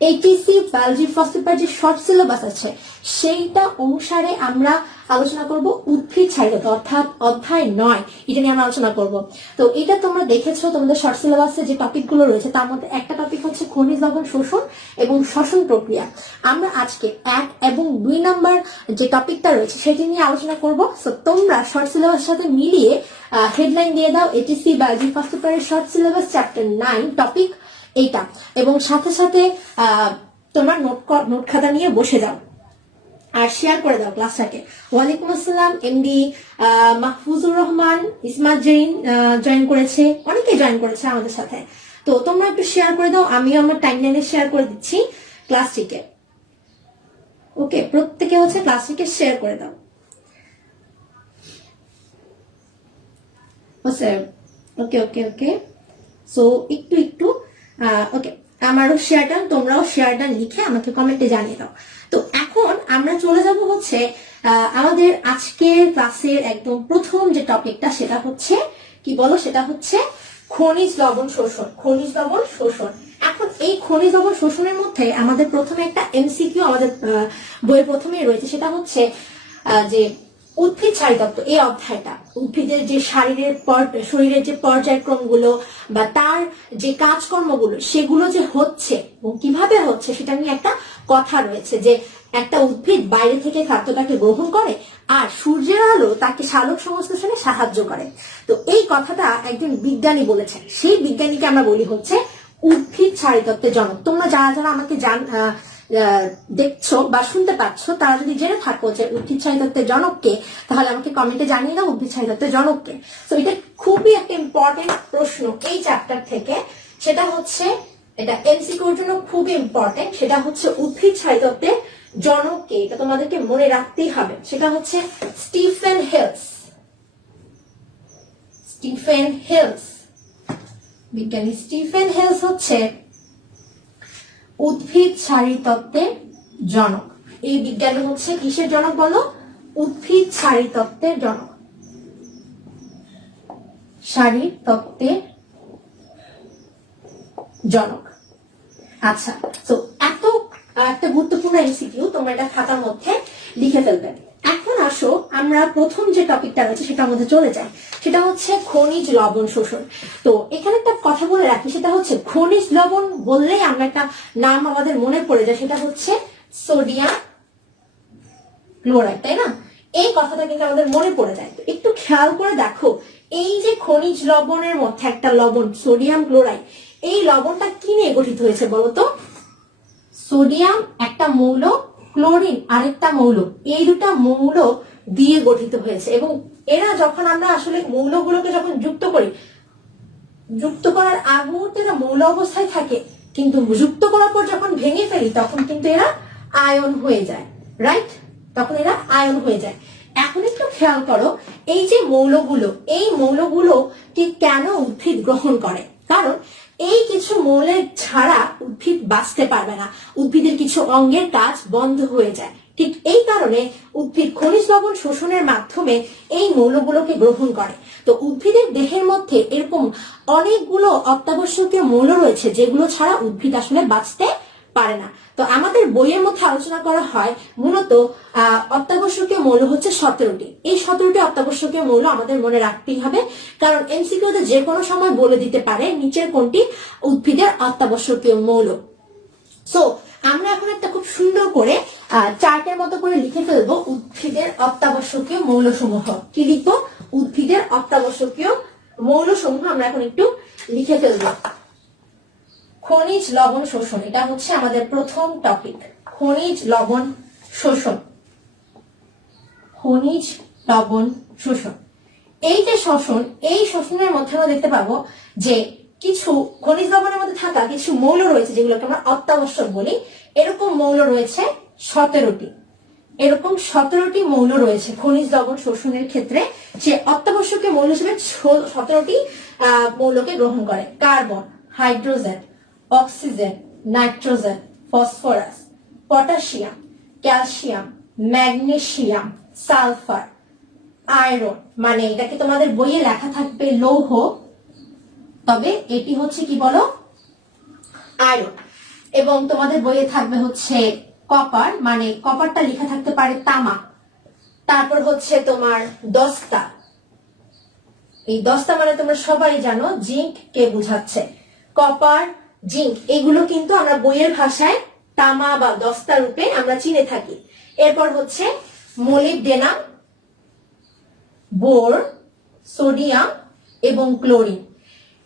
HSC biology first paper যে short syllabus আছে সেইটা অনুসারে আমরা আলোচনা করব উদ্ভিদ ছাড়িত অর্থাৎ অধ্যায় 9, এটা নিয়ে আমরা আলোচনা করব। তো এটা তোমরা দেখেছো তোমাদের শর্ট সিলেবাসে যে টপিকগুলো রয়েছে তার মধ্যে একটা টপিক হচ্ছে খনিজ লবণ শোষণ এবং শ্বসন প্রক্রিয়া। আমরা আজকে 1 এবং 2 নাম্বার যে টপিকটা রয়েছে সেটি নিয়ে আলোচনা করব। সো তোমরা শর্ট সিলেবাসের সাথে মিলিয়ে হেডলাইন দিয়ে দাও এইচএসসি বায়োলজি ফার্স্ট পেপারের শর্ট সিলেবাস চ্যাপ্টার 9 টপিক এইটা, এবং সাথে সাথে তোমার নোট খাতা নিয়ে বসে যাও আর শেয়ার করে দাও ক্লাসটাকে। ওয়ালাইকুম আসসালাম, এমডি মাহফুজুর রহমান, ইসমাত জৈন জয়েন করেছে, অনেকেই জয়েন করেছে আমাদের সাথে। তো তোমরা একটু শেয়ার করে দাও, আমিও আমার টাইমলাইনে শেয়ার করে দিচ্ছি ক্লাসটিকে। ওকে, প্রত্যেকে হচ্ছে ক্লাসটিকে শেয়ার করে দাও। ওকে ওকে ওকে, সো একটু একটু ওকে, আমারও শেয়ারটা, তোমরাও শেয়ারটা লিখে আমাকে কমেন্টে জানিয়ে দাও। তো এখন আমরা চলে যাব হচ্ছে আমাদের আজকের ক্লাসের একদম প্রথম যে টপিকটা, সেটা হচ্ছে কি বলো, সেটা হচ্ছে খনিজ লবণ শোষণ। খনিজ লবণ শোষণ। এখন এই খনিজ লবণ শোষণের মধ্যে আমাদের প্রথমে একটা এমসিকিউ আমাদের বইয়ের প্রথমেই রয়েছে, সেটা হচ্ছে যে উদ্ভিদ ছাড়িতত্ত্ব এই অধ্যায়টা, উদ্ভিদের যে শরীরের যে পর্যায়ক্রমগুলো বা তার যে কাজকর্মগুলো সেগুলো যে হচ্ছে এবং কিভাবে হচ্ছে সেটা নিয়ে একটা কথা রয়েছে, যে একটা উদ্ভিদ বাইরে থেকে খাদ্যটাকে গ্রহণ করে আর সূর্যের আলো তাকে সালোক সংশ্লেষণে সাহায্য করে। তো এই কথাটা একজন বিজ্ঞানী বলেছেন, সেই বিজ্ঞানীকে আমরা বলি হচ্ছে উদ্ভিদ ছাড়িতত্ত্বের জনক। তোমরা যারা যারা আমাকে দেখছো বা শুনতে পাচ্ছ তারা যদি জেনে থাকো যে উদ্ভিদ ছাড়িতত্ত্বের জনককে, তাহলে আমাকে কমেন্টে জানিয়ে দাও উদ্ভিদ ছাড়িতত্ত্বের জনককে। তো এটা খুবই একটা ইম্পর্টেন্ট প্রশ্ন এই চ্যাপ্টার থেকে, সেটা হচ্ছে এটা এমসিকিউর জন্য খুবই ইম্পর্টেন্ট। সেটা হচ্ছে উদ্ভিদ ছাড়িতত্ত্বের জনককে, এটা তোমাদেরকে মনে রাখতেই হবে। সেটা হচ্ছে স্টিফেন হেলস। স্টিফেন হেলস, বিজ্ঞানী স্টিফেন হেলস হচ্ছে উদ্ভিদ শারীরতত্ত্বের জনক। এই বিজ্ঞানী হচ্ছে কিসের জনক বলো? উদ্ভিদ শারীরতত্ত্বের জনক। শারীরতত্ত্বের জনক। আচ্ছা, তো এত একটা গুরুত্বপূর্ণ এমসিকিউ, তোমরা এটা খাতার মধ্যে লিখে ফেলবে। এখন আসো আমরা প্রথম যে টপিকটা রয়েছে সেটার মধ্যে চলে যাই, সেটা হচ্ছে খনিজ লবণ শোষণ। তো এখানে একটা কথা বলে রাখি, সেটা হচ্ছে খনিজ লবণ বললেই আমরা একটা নাম আমাদের মনে পড়ে যায়, সেটা হচ্ছে সোডিয়াম ক্লোরাইড, তাই না? এই কথাটা কিন্তু আমাদের মনে পড়ে যায়। তো একটু খেয়াল করে দেখো, এই যে খনিজ লবণের মধ্যে একটা লবণ সোডিয়াম ক্লোরাইড, এই লবণটা কি নিয়ে গঠিত হয়েছে বলতো? সোডিয়াম একটা মৌল, ক্লোরিন আরেকটা মৌল, এই দুটা মৌল দিয়ে গঠিত হয়েছে। এবং এরা যখন আমরা আসলে মৌলগুলোকে যখন যুক্ত করি, যুক্ত করার আগ মুহূর্তে এরা মৌল অবস্থায় থাকে, কিন্তু যুক্ত করার পর যখন ভেঙে ফেলি তখন কিন্তু এরা আয়ন হয়ে যায়, রাইট? তখন এরা আয়ন হয়ে যায়। এখন একটু খেয়াল করো, এই যে মৌলগুলো, এই মৌলগুলো ঠিক কেন উদ্ভিদ গ্রহণ করে? কারণ এই কিছু মৌলের ছাড়া উদ্ভিদ বাঁচতে পারবে না, উদ্ভিদের কিছু অঙ্গের কাজ বন্ধ হয়ে যায়। ঠিক এই কারণে উদ্ভিদ খনিজ লবণ শোষণের মাধ্যমে এই মৌলগুলোকে গ্রহণ করে। তো উদ্ভিদের দেহের মধ্যে এরকম অনেকগুলো অত্যাবশ্যকীয় মৌল রয়েছে যেগুলো ছাড়া উদ্ভিদ আসলে বাঁচতে পারে না। তো আমাদের বইয়ের মধ্যে আলোচনা করা হয় মূলত অত্যাবশ্যকীয় মৌল হচ্ছে 17টি। এই 17টি অত্যাবশ্যকীয় মৌল আমাদের মনে রাখতেই হবে, কারণ এমসিকিউতে যে কোনো সময় বলে দিতে পারে নিচের কোনটি উদ্ভিদের অত্যাবশ্যকীয় মৌল। সো আমরা এখন একটা খুব সুন্দর করে চার্টের মতো করে লিখে ফেলবো উদ্ভিদের অত্যাবশ্যকীয় মৌলসমূহ। কি লিখবো? উদ্ভিদের অত্যাবশ্যকীয় মৌলসমূহ আমরা এখন একটু লিখে ফেলবো। খনিজ লবণ শোষণ, এটা হচ্ছে আমাদের প্রথম টপিক, খনিজ লবণ শোষণ। খনিজ লবণ শোষণ, এই যে শোষণ, এই শোষণের মধ্যে আমরা দেখতে পাবো যে কিছু খনিজ লবণের মধ্যে থাকা কিছু মৌল রয়েছে যেগুলোকে আমরা অত্যাবশ্যক বলি। এরকম মৌল রয়েছে 17টি। এরকম 17টি মৌল রয়েছে খনিজ লবণ শোষণের ক্ষেত্রে। সে অত্যাবশ্যকীয় মৌল হিসেবে 17টি মৌলকে গ্রহণ করে। Carbon, hydrogen, oxygen, nitrogen, phosphorus, potassium, calcium, magnesium, sulphur, iron, মানে এটাকে তোমাদের বইয়ে লেখা থাকবে লৌহ, তবে এটি হচ্ছে কি বলো? আয়রন। এবং তোমাদের বইয়ে থাকবে হচ্ছে কপার, মানে কপারটা লেখা থাকতে পারে তামা। তারপর হচ্ছে তোমার দস্তা, এই দস্তা মানে তোমরা সবাই জানো জিঙ্ক কে বোঝাচ্ছে, কপার জিঙ্ক এগুলো কিন্তু আমরা বইয়ের ভাষায় তামা বা দস্তা রূপে আমরা চিনে থাকি। এরপর হচ্ছে মোলিবডেনাম, বোর, সোডিয়াম এবং ক্লোরিন।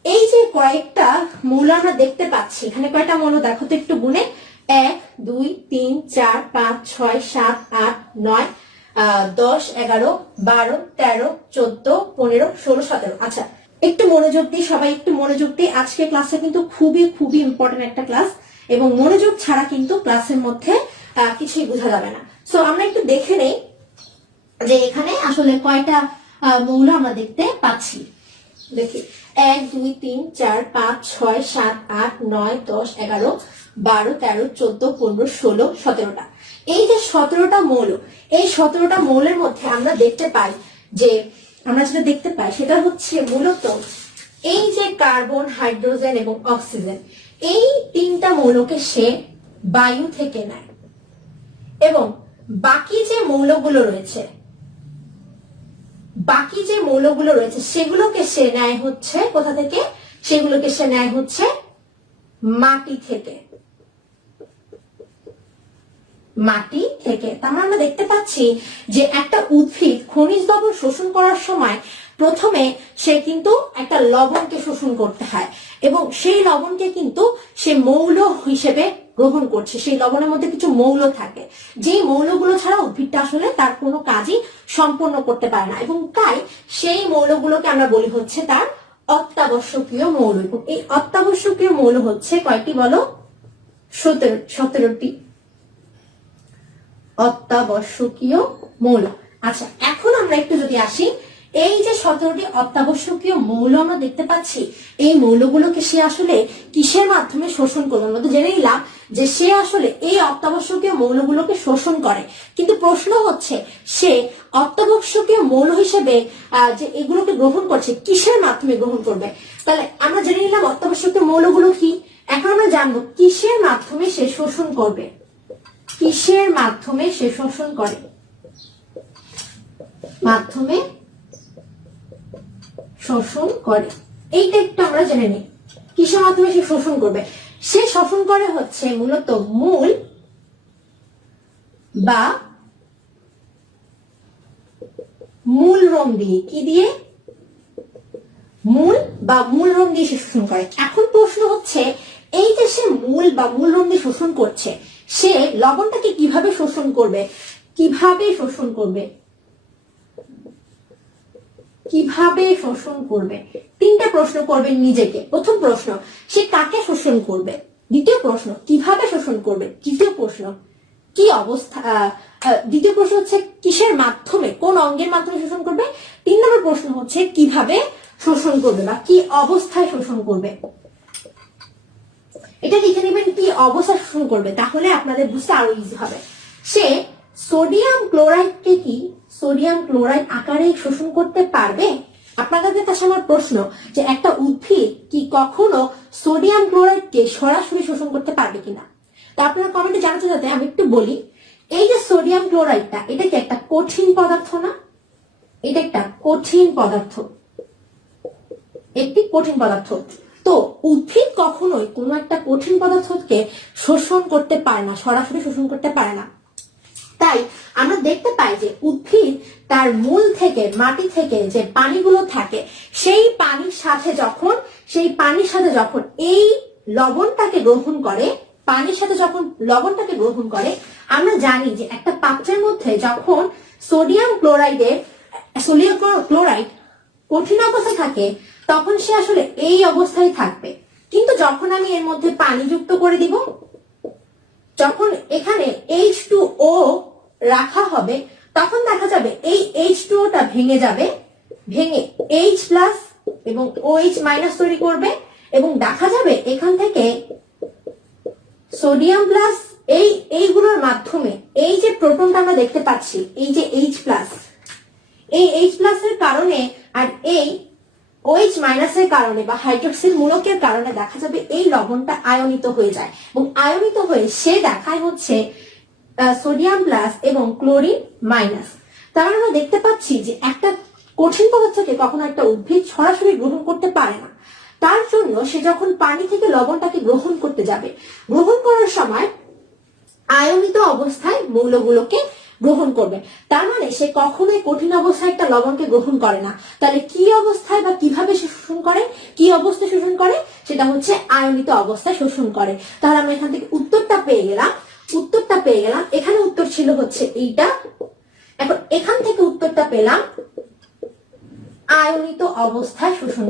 এই যে কয়েকটা মৌল আমরা দেখতে পাচ্ছি, এখানে কয়টা মৌল দেখো তো একটু গুনে, 1 2 3 4 5 6 7 8 9 10 11 12 13 14 15 16 17। আচ্ছা একটু মনোযোগ দিই, সবাই একটু মনোযোগ দিই। আজকে ক্লাসটা কিন্তু খুবই খুবই ইম্পর্টেন্ট একটা ক্লাস, এবং মনোযোগ ছাড়া কিন্তু ক্লাসের মধ্যে কিছুই বোঝা যাবে না। সো আমরা একটু দেখে নেই যে এখানে আসলে কয়টা মৌল আমরা দেখতে পাচ্ছি। দেখি 1 2 3 4 5 6 7 8 9 10 11 12 13 14 15 16 17টা। এই যে 17টা মৌল, এই 17টা মৌলের মধ্যে আমরা দেখতে পাই যে আমরা যেটা দেখতে পাই সেটা হচ্ছে মূলত এই যে কার্বন, হাইড্রোজেন এবং অক্সিজেন, এই তিনটা মৌলকে সে বায়ু থেকে নেয়, এবং বাকি যে মৌলগুলো রয়েছে সেগুলোকে সে নেয় হচ্ছে কোথা থেকে? সেগুলোকে সে নেয় হচ্ছে মাটি থেকে। তার মানে আমরা দেখতে পাচ্ছি যে একটা উদ্ভিদ খনিজ লবণ শোষণ করার সময় প্রথমে সে কিন্তু একটা লবণকে শোষণ করতে হয়, এবং সেই লবণকে কিন্তু সে মৌল হিসেবে গ্রহণ করছে। সেই লবণের মধ্যে কিছু মৌল থাকে, যে মৌলগুলো ছাড়া উদ্ভিদটা আসলে তার কোনো কাজই সম্পন্ন করতে পারে না, এবং তাই সেই মৌলগুলোকে আমরা বলি হচ্ছে তার অত্যাবশ্যকীয় মৌল। এবং এই অত্যাবশ্যকীয় মৌল হচ্ছে কয়টি বলো? 17টি অত্যাবশ্যকীয় মৌল। আচ্ছা এখন আমরা একটু যদি আসি, এই যে 17টি অত্যাবশ্যকীয় মৌল আমরা দেখতে পাচ্ছি, এই মৌলগুলোকে সে আসলে কিসের মাধ্যমে শোষণ করবে? আমরা তো জেনে নিলাম যে সে আসলে এই অত্যাবশ্যকীয় মৌলগুলোকে শোষণ করে, কিন্তু প্রশ্ন হচ্ছে সে অত্যাবশ্যকীয় মৌল হিসেবে যে এগুলোকে গ্রহণ করছে কিসের মাধ্যমে গ্রহণ করবে? তাহলে আমরা জেনে নিলাম অত্যাবশ্যকীয় মৌলগুলো কি। এখন আমরা জানবো কিসের মাধ্যমে সে শোষণ করবে, কিসের মাধ্যমে সে শোষণ করে? মাধ্যমে শোষণ করে, এইটা একটু আমরা জেনে নিই। কিসের মাধ্যমে সে শোষণ করবে? সে শোষণ করে হচ্ছে মূলত মূল বা মূলরম দিয়ে। কি দিয়ে? মূল বা মূলরম দিয়ে সে শোষণ করে। এখন প্রশ্ন হচ্ছে এই যে সে মূল বা মূলরম দিয়ে শোষণ করছে, সে লবণটাকে কিভাবে শোষণ করবে? কিভাবে শোষণ করবে? কিভাবে শোষণ করবে? তিনটা প্রশ্ন করবেন নিজেকে। প্রথম প্রশ্ন, সে কাকে শোষণ করবে? দ্বিতীয় প্রশ্ন, কিভাবে শোষণ করবে? তৃতীয় প্রশ্ন, কি অবস্থা? দ্বিতীয় প্রশ্ন হচ্ছে কিসের মাধ্যমে, কোন অঙ্গের মাধ্যমে শোষণ করবে? 3 নম্বর প্রশ্ন হচ্ছে কিভাবে শোষণ করবে বা কি অবস্থায় শোষণ করবে। এটা লিখে নেবেন, কি অবস্থায় শোষণ করবে, তাহলে আপনাদের বুঝতে আরো ইজি হবে। সে সোডিয়াম ক্লোরাইডকে কি সোডিয়াম ক্লোরাইড আকারে শোষণ করতে পারবে? আপনাদের কাছে আমার প্রশ্ন যে একটা উদ্ভিদ কি কখনো সোডিয়াম ক্লোরাইডকে সরাসরি শোষণ করতে পারবে কিনা? তো আপনারা কমেন্টে জানাতে যাতে আমি একটু বলি, এই যে সোডিয়াম ক্লোরাইডটা, এটা কি একটা কঠিন পদার্থ না? এটা একটা কঠিন পদার্থ, একটি কঠিন পদার্থ। তো উদ্ভিদ কখনোই কোনো একটা কঠিন পদার্থকে শোষণ করতে পারে না, সরাসরি শোষণ করতে পারে না। তাই আমরা দেখতে পাই যে উদ্ভিদ তার মূল থেকে, মাটি থেকে যে পানিগুলো থাকে, সেই পানির সাথে যখন এই লবণটাকে গ্রহণ করে, পানির সাথে যখন লবণটাকে গ্রহণ করে, আমরা জানি যে একটা পাত্রের মধ্যে যখন সোডিয়াম ক্লোরাইড কঠিন অবস্থায় থাকে, তখন সে আসলে এই অবস্থায় থাকবে। কিন্তু যখন আমি এর মধ্যে পানি যুক্ত করে দিব, যখন এখানে H2O রাখা হবে, তখন দেখা যাবে এই H2O-টা ভেঙে যাবে, ভেঙে H+ এবং OH- তৈরি করবে, এবং দেখা যাবে এখান থেকে সোডিয়াম প্লাস এইগুলোর মাধ্যমে এই যে প্রোটনটা আমরা দেখতে পাচ্ছি, এই যে H+, এই H+ এর কারণে আর এই OH মাইনাসের কারণে বা হাইড্রক্সিল মূলকের কারণে দেখা যাবে এই লবণটা আয়নিত হয়ে যায়, এবং আয়নিত হয়ে সে দেখায় হচ্ছে সোডিয়াম প্লাস এবং ক্লোরিন মাইনাস। তার আমরা দেখতে পাচ্ছি যে একটা কঠিন পদার্থকে কখনো একটা উদ্ভিদ সরাসরি গ্রহণ করতে পারে না। তার জন্য সে যখন পানি থেকে লবণটাকে গ্রহণ করতে যাবে, গ্রহণ করার সময় আয়নিত অবস্থায় মৌলগুলোকে গ্রহণ করবে। তার মানে সে কখনোই কঠিন অবস্থায় একটা লবণকে গ্রহণ করে না। তাহলে কি অবস্থায় বা কিভাবে সে শোষণ করে, কি অবস্থায় শোষণ করে, সেটা হচ্ছে আয়নিত অবস্থায় শোষণ করে। তাহলে আমরা এখান থেকে উত্তরটা পেয়ে গেলাম। এখানে উত্তর ছিল হচ্ছে এইটা। এখন এখান থেকে উত্তরটা পেলাম আয়নিত অবস্থায় শোষণ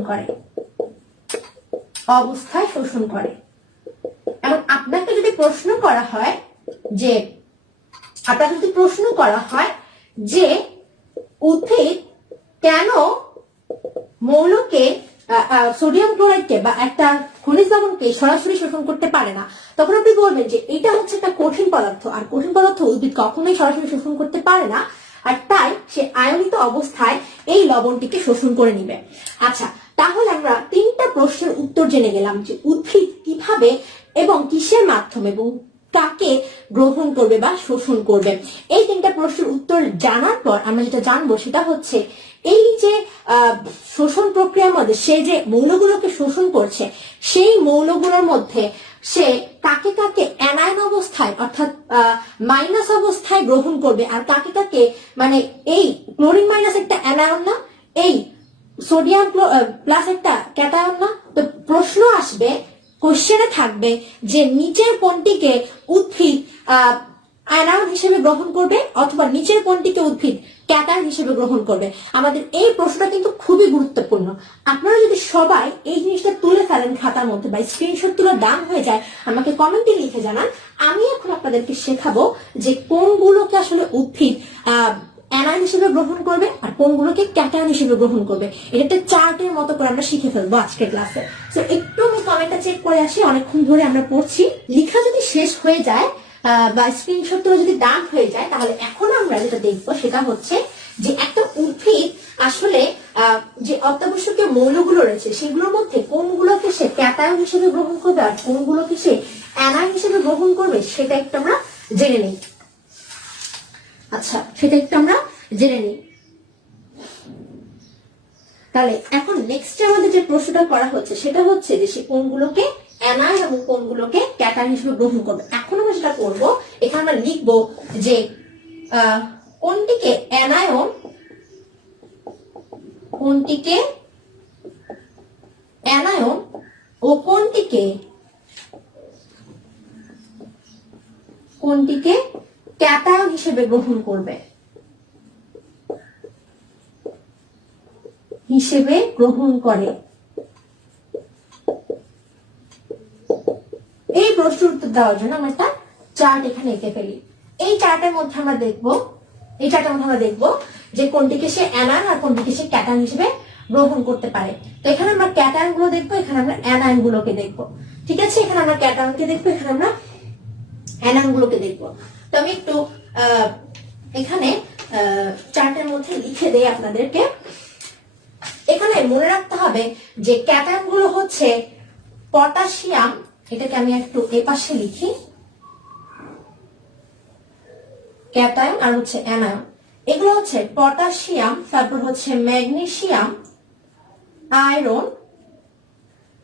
করে, এবং আপনাকে যদি প্রশ্ন করা হয় যে উদ্ভিদ কেন মৌলকে সোডিয়াম ক্লোরাইডকে বা একটা খনিজ লবণকে সরাসরি শোষণ করতে পারে না, তখন আপনি বলবেন যে এটা হচ্ছে একটা কঠিন পদার্থ, আর কঠিন পদার্থ উদ্ভিদ কখনোই সরাসরি শোষণ করতে পারে না, আর তাই সে আয়নিত অবস্থায় এই লবণটিকে শোষণ করে নিবে। আচ্ছা, তাহলে আমরা 3টা প্রশ্নের উত্তর জেনে গেলাম যে উদ্ভিদ কিভাবে এবং কিসের মাধ্যমে এবং কাকে গ্রহণ করবে বা শোষণ করবে। এই 3টা প্রশ্নের উত্তর জানার পর আমরা যেটা জানবো সেটা হচ্ছে এই যে শোষণ প্রক্রিয়ার মধ্যে সে যে মৌলগুলোকে শোষণ করছে, সেই মৌলগুলোর মধ্যে সে কাকে কাকে অ্যানায়ন অবস্থায় অর্থাৎ মাইনাস অবস্থায় গ্রহণ করবে, আর কাকে কাকে, মানে এই ক্লোরিন মাইনাস একটা অ্যানায়ন না, এই সোডিয়াম প্লাস একটা ক্যাটায়ন না। তো প্রশ্ন আসবে, কোশ্চেনে থাকবে যে নিচের কোনটিকে উদ্ভিদ আয়নায়ন হিসেবে গ্রহণ করবে অথবা নিচের কোনটিকে উদ্ভিদ ক্যাটায়ন হিসেবে গ্রহণ করবে। আমাদের এই প্রশ্নটা কিন্তু খুবই গুরুত্বপূর্ণ। আপনারা যদি সবাই এই জিনিসটা তুলে ফেলেন খাতার মধ্যে বা স্ক্রিনশট তুলে ডান হয়ে যায়, আমাকে কমেন্টে লিখে জানান। আমি এখন আপনাদেরকে শেখাবো যে কোনগুলোকে আসলে উদ্ভিদ অ্যানায়ন হিসেবে গ্রহণ করবে আর কোনগুলোকে ক্যাটায়ন হিসেবে গ্রহণ করবে। এটা একটা চার্টের মতো করে আমরা শিখে ফেলবো আজকের ক্লাসে। তো একটু আমি কমেন্টটা চেক করে আসি, অনেকক্ষণ ধরে আমরা পড়ছি। লেখা যদি শেষ হয়ে যায় বা স্ক্রিনশট তুলে যদি ডান হয়ে যায়, তাহলে এখন আমরা যেটা দেখবো সেটা হচ্ছে যে একটা উদ্ভিদ আসলে যে অত্যাবশ্যকীয় মৌলগুলো রয়েছে সেগুলোর মধ্যে কোনগুলোকে সে ক্যাটায়ন হিসেবে গ্রহণ করবে আর কোনগুলোকে সে অ্যানায়ন হিসেবে গ্রহণ করবে সেটা একটু আমরা জেনে নিই। তাহলে এখন নেক্সট আমাদের যে প্রশ্নটা করা হচ্ছে সেটা হচ্ছে যে সে কোনগুলোকে অ্যানায়ন এবং কোনগুলোকে ক্যাটায়ন হিসেবে গ্রহণ করবে। এখন আমরা যেটা করবো, এখানে আমরা লিখবো যে কোনটিকে অ্যানায়ন, ও কোনটিকে ক্যাটায়ন হিসেবে গ্রহণ করে। এই প্রশ্নের উত্তর দেওয়ার জন্য আমরা একটা চার্ট এখানে এঁকে ফেলি। এই চার্টের মধ্যে আমরা দেখবো যে কোনটিকে সে অ্যানায়ন আর কোনটিকে সে ক্যাটায়ন হিসেবে গ্রহণ করতে পারে। তো এখানে আমরা ক্যাটায়ন গুলো দেখবো, এখানে আমরা অ্যানায়ন গুলোকে দেখবো। ঠিক আছে, এখানে আমরা ক্যাটায়নকে দেখবো, এখানে আমরা অ্যানায়ন গুলোকে দেখবো। তো আমি একটু এখানে চার্টের মধ্যে লিখে দেই আপনাদেরকে। এখানে মনে রাখতে হবে যে ক্যাটায়ন গুলো হচ্ছে পটাশিয়াম, এটাকে আমি একটু এপাশে লিখি, ক্যাটায়ন আর হচ্ছে অ্যানায়ন। এগুলো হচ্ছে পটাশিয়াম, তারপর হচ্ছে ম্যাগনেসিয়াম, আয়রন,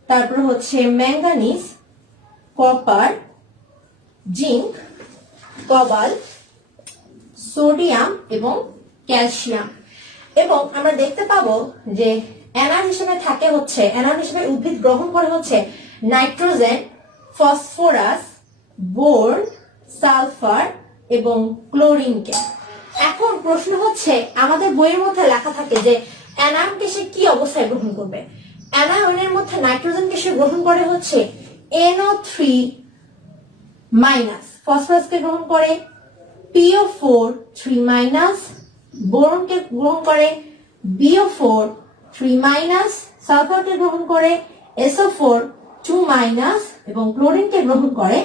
তারপর হচ্ছে manganese, copper, zinc, cobalt, sodium এবং ক্যালসিয়াম। এবং আমরা দেখতে পাবো যে অ্যানায়ন হিসেবে থাকে হচ্ছে, অ্যানায়ন হিসেবে উদ্ভিদ গ্রহণ করে হচ্ছে নাইট্রোজেন, ফসফরাস, বোরন, সালফার এবং ক্লোরিনকে। এখন প্রশ্ন হচ্ছে, আমাদের বইয়ের মধ্যে লেখা থাকে যে অ্যানায়নকে সে কি অবস্থায় গ্রহণ করবে। অ্যানায়নের মধ্যে নাইট্রোজেনকে সে গ্রহণ করে হচ্ছে NO3 মাইনাস, ফসফরাসকে গ্রহণ করে PO4 3 মাইনাস, বোরনকে গ্রহণ করে BO4 3 মাইনাস, সালফারকে গ্রহণ করে SO4 2 মাইনাস এবং ক্লোরিনকে গ্রহণ করে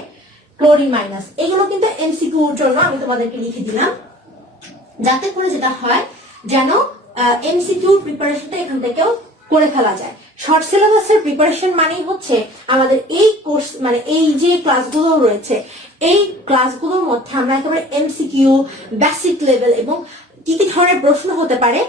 ক্লোরিন মাইনাস। এগুলো কিন্তু এমসিকিউর জন্য আমি তোমাদেরকে লিখে দিলাম, যাতে করে যেটা হয় যেন এমসিকিউ প্রিপারেশনটা এখান থেকেও করে ফেলা যায়। শর্ট সিলেবাসের প্রিপারেশন মানেই হচ্ছে আমাদের এই কোর্স মানে এই যে ক্লাসগুলো রয়েছে এই ক্লাসগুলোর মধ্যে আমরা একেবারে এমসিকিউ, বেসিক লেভেল এবং কি কি ধরনের প্রশ্ন হতে পারে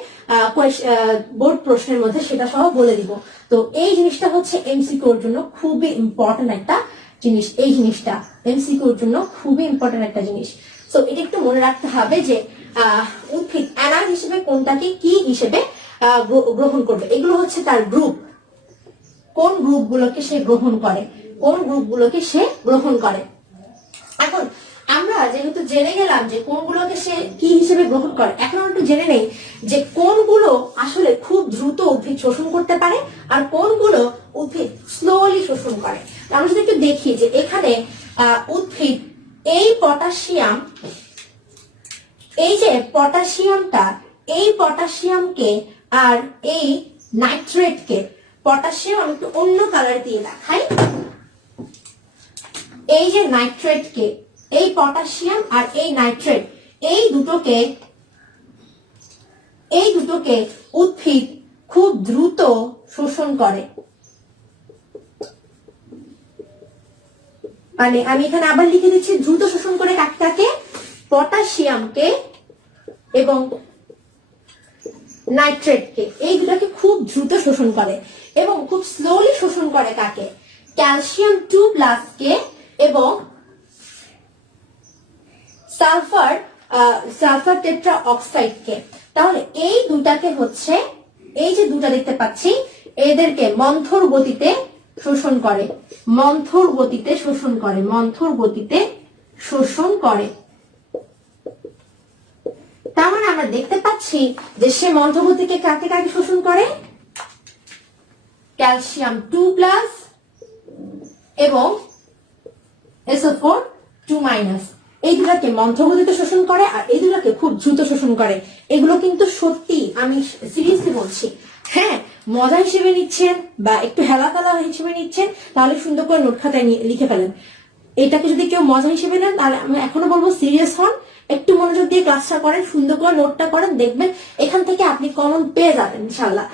বোর্ড প্রশ্নের মধ্যে সেটা সহ বলে দিব। তো এই জিনিসটা হচ্ছে এমসিকিউর জন্য খুবই ইম্পর্টেন্ট একটা জিনিস। এই জিনিসটা এমসিকিউর জন্য খুবই ইম্পর্টেন্ট একটা জিনিস। তো এটা একটু মনে রাখতে হবে যে উদ্ভিদ অ্যানাল হিসেবে কোনটাকে কি হিসেবে গ্রহণ করবে, এগুলো হচ্ছে তার গ্রুপ, কোন গ্রুপগুলোকে সে গ্রহণ করে, কোন গ্রুপগুলোকে সে গ্রহণ করে। এখন আমরা যেহেতু জেনে গেলাম যে কোনগুলোকে সে কি হিসেবে গ্রহণ করে, এখন আমরা একটু জেনে নেই যে কোনগুলো আসলে খুব দ্রুত উদ্ভিদ শোষণ করতে পারে আর কোনগুলো উদ্ভিদ স্লোলি শোষণ করে। আমরা যদি একটু দেখি যে এখানে উদ্ভিদ এই পটাশিয়াম, এই যে পটাশিয়ামটা, এই পটাশিয়ামকে আর এই নাইট্রেটকে, পটাশিয়াম আমি একটু অন্য কালার দিয়ে দেখাই, এই যে নাইট্রেটকে, এই পটাশিয়াম আর এই নাইট্রেট, এই দুটোকে উদ্ভিদ খুব দ্রুত শোষণ করে। মানে আমি এখানে আবার লিখে দিচ্ছি, দ্রুত শোষণ করে কাকে, পটাশিয়ামকে এবং নাইট্রেটকে, এই দুটাকে খুব দ্রুত শোষণ করে। এবং খুব স্লোলি শোষণ করে কাকে, ক্যালসিয়াম 2+ কে এবং সালফার টেট্রা অক্সাইড কে। তাহলে এই দুটাকে হচ্ছে, এই যে দুটা দেখতে পাচ্ছি এদেরকে মন্থর গতিতে শোষণ করে, মন্থর গতিতে শোষণ করে, মন্থর গতিতে শোষণ করে। তার মানে আমরা দেখতে পাচ্ছি যে সে মন্থর গতিকে কাকে কাকে শোষণ করে, ক্যালসিয়াম 2+ এবং SO4 2-, এই দুটাকে মন্থর গতিতে শোষণ করে আর এই দুটাকে খুব দ্রুত শোষণ করে। এগুলো কিন্তু সত্যি, আমি সিরিয়াসলি বলছি। হ্যাঁ, মজা হিসেবে নিচ্ছেন বা একটু হেলাফেলা হিসেবে নিচ্ছেন তাহলে সুন্দর করে নোট খাতায় লিখে ফেলেন। এটাকে যদি কেউ মজা হিসেবে নেন তাহলে আমি এখনো বলবো সিরিয়াস হন, একটু মনোযোগ দিয়ে ক্লাসটা করেন, সুন্দর করে নোটটা করেন, দেখবেন এখান থেকে আপনি কমন পেয়ে যাবেন ইনশাল্লাহ।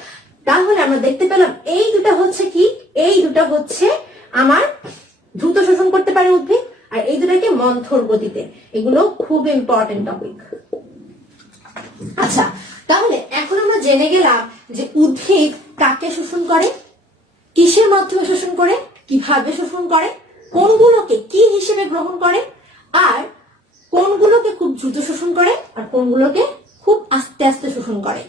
তাহলে আমরা দেখতে পেলাম এই দুটা হচ্ছে কি, এই দুটা হচ্ছে আমার দ্রুত শোষণ করতে পারে উদ্ভিদ আর এই দুটাকে মন্থর গতিতে। এগুলো খুব ইম্পর্টেন্ট টপিক। আচ্ছা, তাহলে এখন আমরা জেনে গেলাম যে উদ্ভিদ কাকে শোষণ করে, কিসের মাধ্যমে শোষণ করে, কিভাবে শোষণ করে, কোনগুলোকে কি হিসেবে গ্রহণ করে আর কোনগুলোকে খুব দ্রুত শোষণ করে আর কোনগুলোকে খুব আস্তে আস্তে শোষণ করে।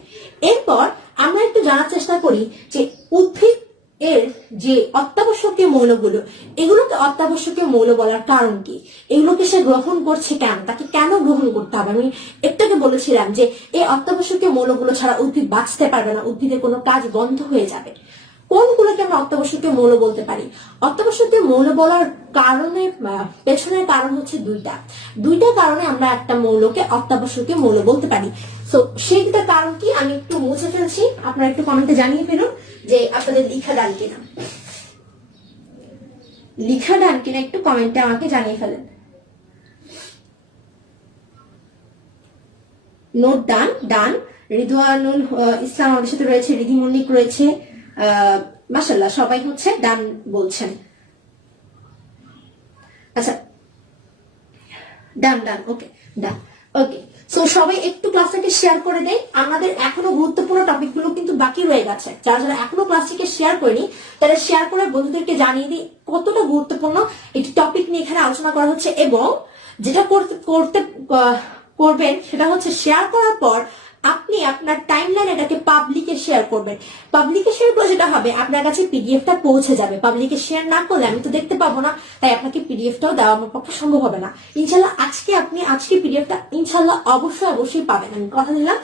এরপর আমরা একটু জানার চেষ্টা করি যে উদ্ভিদ এর যে অত্যাবশ্যকীয় মৌলগুলো, এগুলোকে অত্যাবশ্যকীয় মৌল বলার কারণ কি, এগুলোকে সে গ্রহণ করছে কেন, তাকে কেন গ্রহণ করতে হবে। আমি একটু আগে বলেছিলাম যে এই অত্যাবশ্যকীয় মৌলগুলো ছাড়া উদ্ভিদ বাঁচতে পারবে না, উদ্ভিদের কোনো কাজ বন্ধ হয়ে যাবে। কোনগুলোকে আমরা অত্যাবশ্যকীয় মৌল বলতে পারি? অত্যাবশ্যকীয় মৌল বলার কারণে পেছনের কারণ হচ্ছে দুইটা কারণে আমরা একটা মৌলকে অত্যাবশ্যকীয় মৌল বলতে পারি। সো সেই দুটা কারণ কি আমি একটু মুছে ফেলছি, আপনারা একটু কমেন্টে জানিয়ে ফেলুন যে আপনাদের লিখা ডান কিনা, একটু কমেন্টে আমাকে জানিয়ে ফেলেন। নোট ডান। রিদওয়ানুল ইসলাম আমাদের সাথে রয়েছে, রিধি মল্লিক রয়েছে, মাশাআল্লাহ সবাই হচ্ছে ডান বলছেন। আচ্ছা, ডান ওকে। সো সবাই একটু ক্লাসটাকে শেয়ার করে দেয়। আমাদের এখনো গুরুত্বপূর্ণ টপিকগুলো কিন্তু বাকি রয়ে গেছে, যারা এখনো ক্লাসটিকে শেয়ার করেনি তারা শেয়ার করে বন্ধুদেরকে জানিয়ে দিই কতটা গুরুত্বপূর্ণ একটি টপিক নিয়ে এখানে আলোচনা করা হচ্ছে। এবং যেটা করবেন সেটা হচ্ছে শেয়ার করার পর আপনি আপনার টাইমলাইনে এটাকে পাবলিকে শেয়ার করবেন। পাবলিকে শেয়ার করলে যেটা হবে আপনার কাছে পিডিএফটা পৌঁছে যাবে। পাবলিকে শেয়ার না করলে আমি তো দেখতে পাবো না, তাই আপনাকে পিডিএফটাও দেওয়া আমার পক্ষে সম্ভব হবে না। ইনশাল্লাহ আজকে পিডিএফটা ইনশাল্লাহ অবশ্যই পাবেন, আমি কথা দিলাম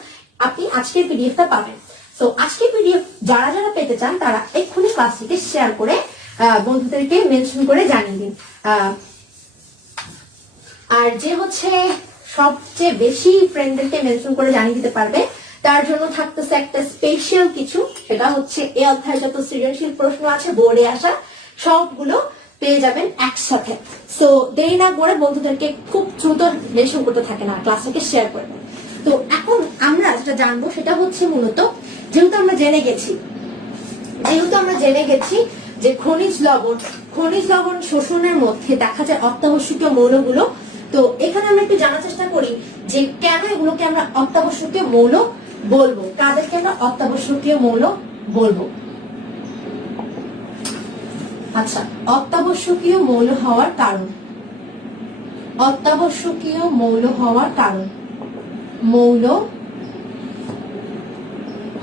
আপনি আজকে পিডিএফটা পাবেন। তো আজকে পিডিএফ যারা পেতে চান তারা এক্ষুনি ক্লাসটিকে শেয়ার করে বন্ধুদেরকে মেনশন করে জানিয়ে দিন। আর যে হচ্ছে সবচেয়ে বেশি ফ্রেন্ডদেরকে মেনশন করে জানিয়ে দিতে পারবে তার জন্য থাকতেছে একটা স্পেশাল কিছু, সেটা হচ্ছে এই অধ্যায়ে যত সৃজনশীল প্রশ্ন আছে বোর্ডে আসা সবগুলো পেয়ে যাবেন একসাথে। সো দেরি না করে বন্ধুদেরকে খুব দ্রুত মেনশন করতে থাকে না, ক্লাসটাকে শেয়ার করবেন। তো এখন আমরা যেটা জানবো সেটা হচ্ছে মূলত, যেহেতু আমরা জেনে গেছি যেহেতু আমরা জেনে গেছি যে খনিজ লবণ শোষণের মধ্যে দেখা যায় অত্যাবশ্যকীয় মৌলগুলো, তো এখানে আমরা একটু জানার চেষ্টা করি যে কেন এগুলোকে আমরা অত্যাবশ্যকীয় মৌল বলবো, কাদেরকে আমরা অত্যাবশ্যকীয় মৌল বলবো। আচ্ছা, অত্যাবশ্যকীয় মৌল হওয়ার কারণ, অত্যাবশ্যকীয় মৌল হওয়ার কারণ, মৌল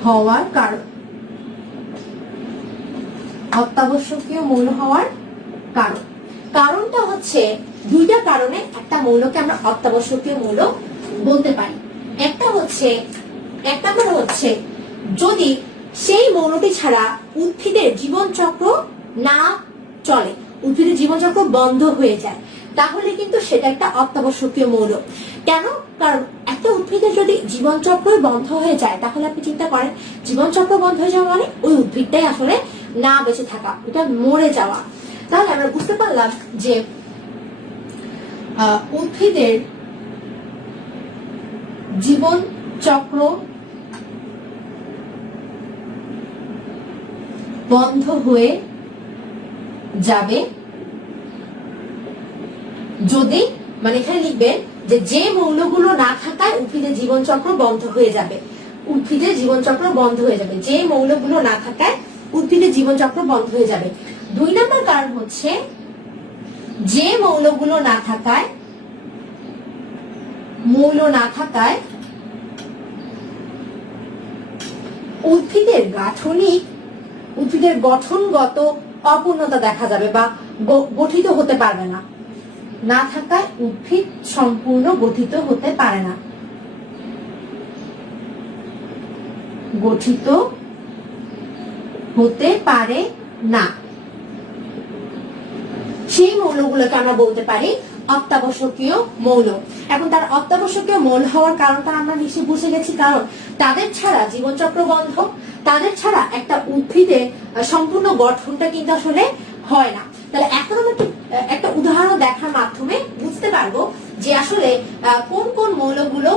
হওয়ার কারণ, অত্যাবশ্যকীয় মৌল হওয়ার কারণ। কারণটা হচ্ছে দুইটা কারণে একটা মৌলকে আমরা অত্যাবশ্যকীয় মৌল বলতে পারি। এক নম্বর হচ্ছে যদি সেই মৌলটি ছাড়া উদ্ভিদের জীবন চক্র না চলে, উদ্ভিদের জীবন চক্র বন্ধ হয়ে যায়, তাহলে কিন্তু সেটা একটা অত্যাবশ্যকীয় মৌল। কেন? কারণ একটা উদ্ভিদের যদি জীবন চক্রই বন্ধ হয়ে যায়, তাহলে আপনি চিন্তা করেন জীবন চক্র বন্ধ হয়ে যাওয়া মানে ওই উদ্ভিদটাই আসলে না বেঁচে থাকা, এটা মরে যাওয়া। তাহলে আমরা বুঝতে পারলাম যে উদ্ভিদের জীবন চক্র বন্ধ হয়ে যাবে যদি, মানে এখানে লিখবেন যে মৌলগুলো না থাকায় উদ্ভিদের জীবন চক্র বন্ধ হয়ে যাবে, উদ্ভিদের জীবন চক্র বন্ধ হয়ে যাবে, যে মৌলগুলো না থাকায় উদ্ভিদের জীবন চক্র বন্ধ হয়ে যাবে। 2 নম্বর কারণ হচ্ছে যে মৌলগুলো না থাকায় উদ্ভিদের গঠনগত অপূর্ণতা দেখা যাবে বা গঠিত হতে পারবে না, না থাকায় উদ্ভিদ সম্পূর্ণ গঠিত হতে পারে না, গঠিত হতে পারে না, সেই মৌলগুলোকে আমরা বলতে পারি অত্যাবশ্যকীয় মৌল। এখন তার অত্যাবশ্যকীয় মৌল হওয়ার কারণটা আমরা নিশ্চয়ই বুঝে গেছি, কারণ তাদের ছাড়া জীবনচক্র বন্ধ, তাদের ছাড়া একটা উদ্ভিদের সম্পূর্ণ গঠনটা কিন্তু আসলে হয় না। তাহলে এখন আমরা একটা উদাহরণ দেখার মাধ্যমে বুঝতে পারবো যে আসলে কোন কোন মৌলগুলো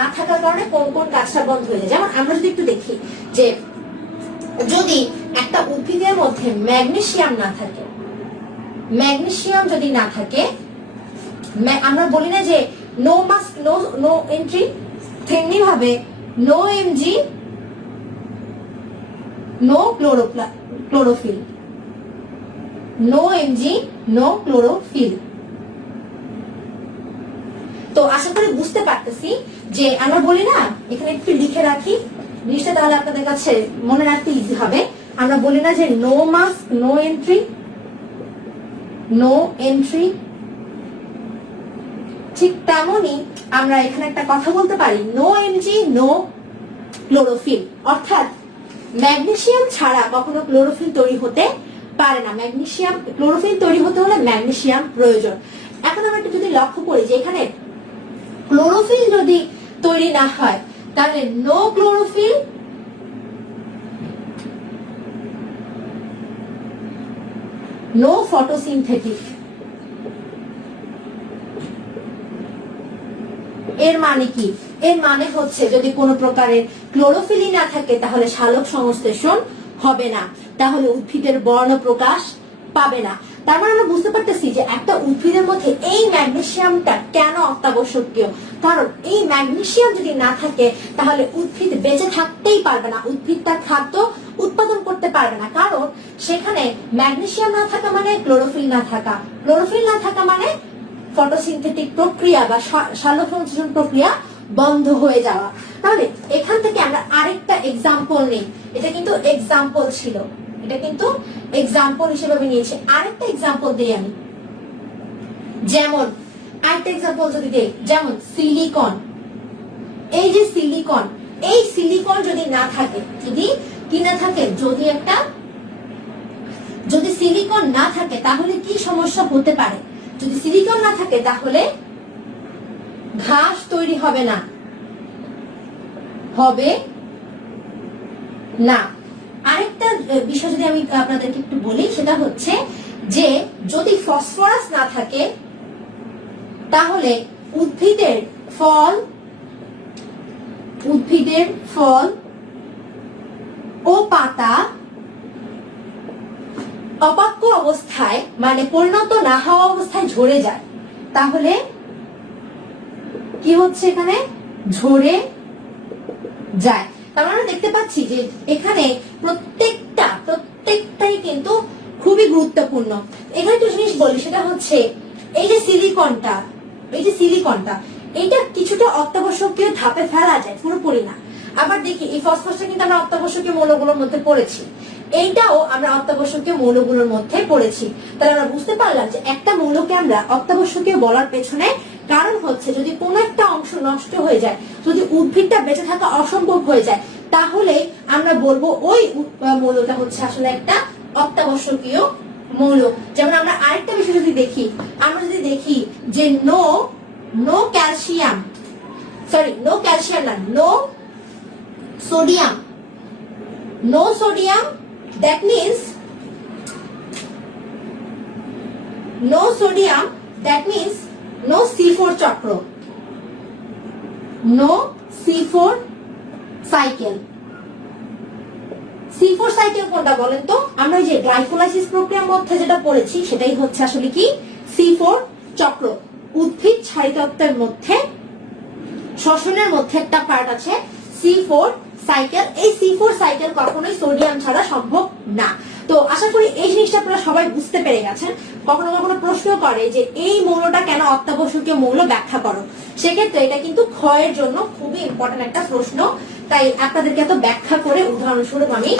না থাকার কারণে কোন কোন কাজটা বন্ধ হয়ে যায়। যেমন আমরা যদি একটু দেখি যে যদি একটা উদ্ভিদের মধ্যে ম্যাগনেসিয়াম না থাকে, ম্যাগনেসিয়াম যদি না থাকে, আমরা বলি না যে নো মাস্ক নো এন্ট্রি, তেমনি ভাবে no Mg no chlorophyll, no Mg no chlorophyll. তো আশা করি বুঝতে পারতেছি যে আমরা বলি না, এখানে একটু লিখে রাখি জিনিসটা, তাহলে আপনাদের কাছে মনে রাখতে ইজি হবে। আমরা বলি না যে no mask no entry, no entry, ঠিক তেমনই আমরা এখানে একটা কথা বলতে পারি নো এমজি নো ক্লোরোফিল, অর্থাৎ ম্যাগনেসিয়াম ছাড়া কখনো ক্লোরোফিল তৈরি হতে পারে না। ক্লোরোফিল তৈরি হতে হলে ম্যাগনেসিয়াম প্রয়োজন। এখন আমরা একটু যদি লক্ষ্য করি যে এখানে ক্লোরোফিল যদি তৈরি না হয়, তাহলে নো ক্লোরোফিল, নো ফটোসিনথেটিক। এর মানে কি? এর মানে হচ্ছে যদি কোনো প্রকারের ক্লোরোফিলই না থাকে তাহলে সালোক সংশ্লেষণ হবে না, তাহলে উদ্ভিদের বর্ণ প্রকাশ পাবে না। তার মানে আমরা বুঝতে পারতেছি যে একটা উদ্ভিদের মধ্যে এই ম্যাগনেসিয়ামটা কেন অত্যাবশ্যকীয়, কারণ এই ম্যাগনেসিয়াম যদি না থাকে তাহলে উদ্ভিদ বেঁচে থাকতেই পারবে না, উদ্ভিদ তার খাদ্য উৎপাদন করতে পারবে না, কারণ সেখানে ম্যাগনেসিয়াম না থাকা মানে ক্লোরোফিল না থাকা, ক্লোরোফিল না থাকা মানে ফটোসিনথেটিক প্রক্রিয়া বা সালোক সংশ্লেষণ প্রক্রিয়া বন্ধ হয়ে যাওয়া। তাহলে এখান থেকে আমরা আরেকটা এক্সাম্পল নেই, এটা কিন্তু এক্সাম্পল ছিল, এটা কিন্তু এক্সাম্পল হিসেবে আমি নিয়েছি। আরেকটা এক্সাম্পল দিই আমি, যেমন আরেকটা এক্সাম্পল যদি দেই, যেমন সিলিকন। এই যে সিলিকন, এই সিলিকন যদি না থাকে, যদি কি না থাকে, যদি সিলিকন না থাকে তাহলে কি সমস্যা হতে পারে? যদি সিলিকন না থাকে তাহলে ঘাস তৈরি হবে না, হবে না। আরেকটা বিষয় যদি আমি আপনাদেরকে একটু বলি, সেটা হচ্ছে যে যদি ফসফরাস না থাকে তাহলে উদ্ভিদের ফল ও পাতা অপাক্য অবস্থায় মানে পরিণত না হওয়া অবস্থায় ঝরে যায়, তাহলে কি হচ্ছে এখানে ঝরে যায়। তার মানে দেখতে পাচ্ছি যে এখানে প্রত্যেকটাই কিন্তু খুবই গুরুত্বপূর্ণ। এখানে একটা জিনিস বলি, সেটা হচ্ছে এই যে সিলিকনটা এইটা কিছুটা অত্যাবশ্যকীয় ধাপে ফেলা যায়, পুরোপুরি না। আবার দেখি এই ফসফরাসটা কিন্তু আমরা অত্যাবশ্যকীয় মৌলগুলোর মধ্যে পড়েছি, এইটাও আমরা অত্যাবশ্যকীয় মৌলগুলোর মধ্যে পড়েছি। তাহলে আমরা বুঝতে পারলাম যে একটা মৌলকে আমরা অত্যাবশ্যকীয় বলার পেছনে কারণ হচ্ছে যদি কোনো একটা অংশ নষ্ট হয়ে যায়, যদি উদ্ভিদটা বেঁচে থাকা অসম্ভব হয়ে যায়, তাহলে আমরা বলবো ওই মৌলটা হচ্ছে আসলে একটা অত্যাবশ্যকীয় মৌল। যেমন আমরা আরেকটা বিষয় যদি দেখি, আমরা যদি দেখি যে নো ক্যালসিয়াম না, no sodium, that means no C4 চক্র, no C4 cycle. C4 cycle কোনটা বলেন তো? আমরা যে গ্লাইকোলাইসিস প্রক্রিয়ার মধ্যে যেটা পড়েছি সেটাই হচ্ছে আসলে কি C4 চক্র। উদ্ভিদ ছাড়িতত্ত্বের মধ্যে শ্বসনের মধ্যে একটা পার্ট আছে C4 সাইকেল। এই C4 সাইকেল কখনোই সোডিয়াম ছাড়া সম্ভব না। তো আশা করি এই জিনিসটা আপনারা সবাই বুঝতে পেরে গেছেন। কখনো কখনো প্রশ্ন করে যে এই মৌলটা কেন অত্যাবশ্যকীয় মৌল, ব্যাখ্যা করো। সেক্ষেত্রে এটা কিন্তু ক্ষয়ের জন্য খুবই ইম্পর্টেন্ট একটা প্রশ্ন, তাই আপনাদেরকে এত ব্যাখ্যা করে উদাহরণস্বরূপ আমি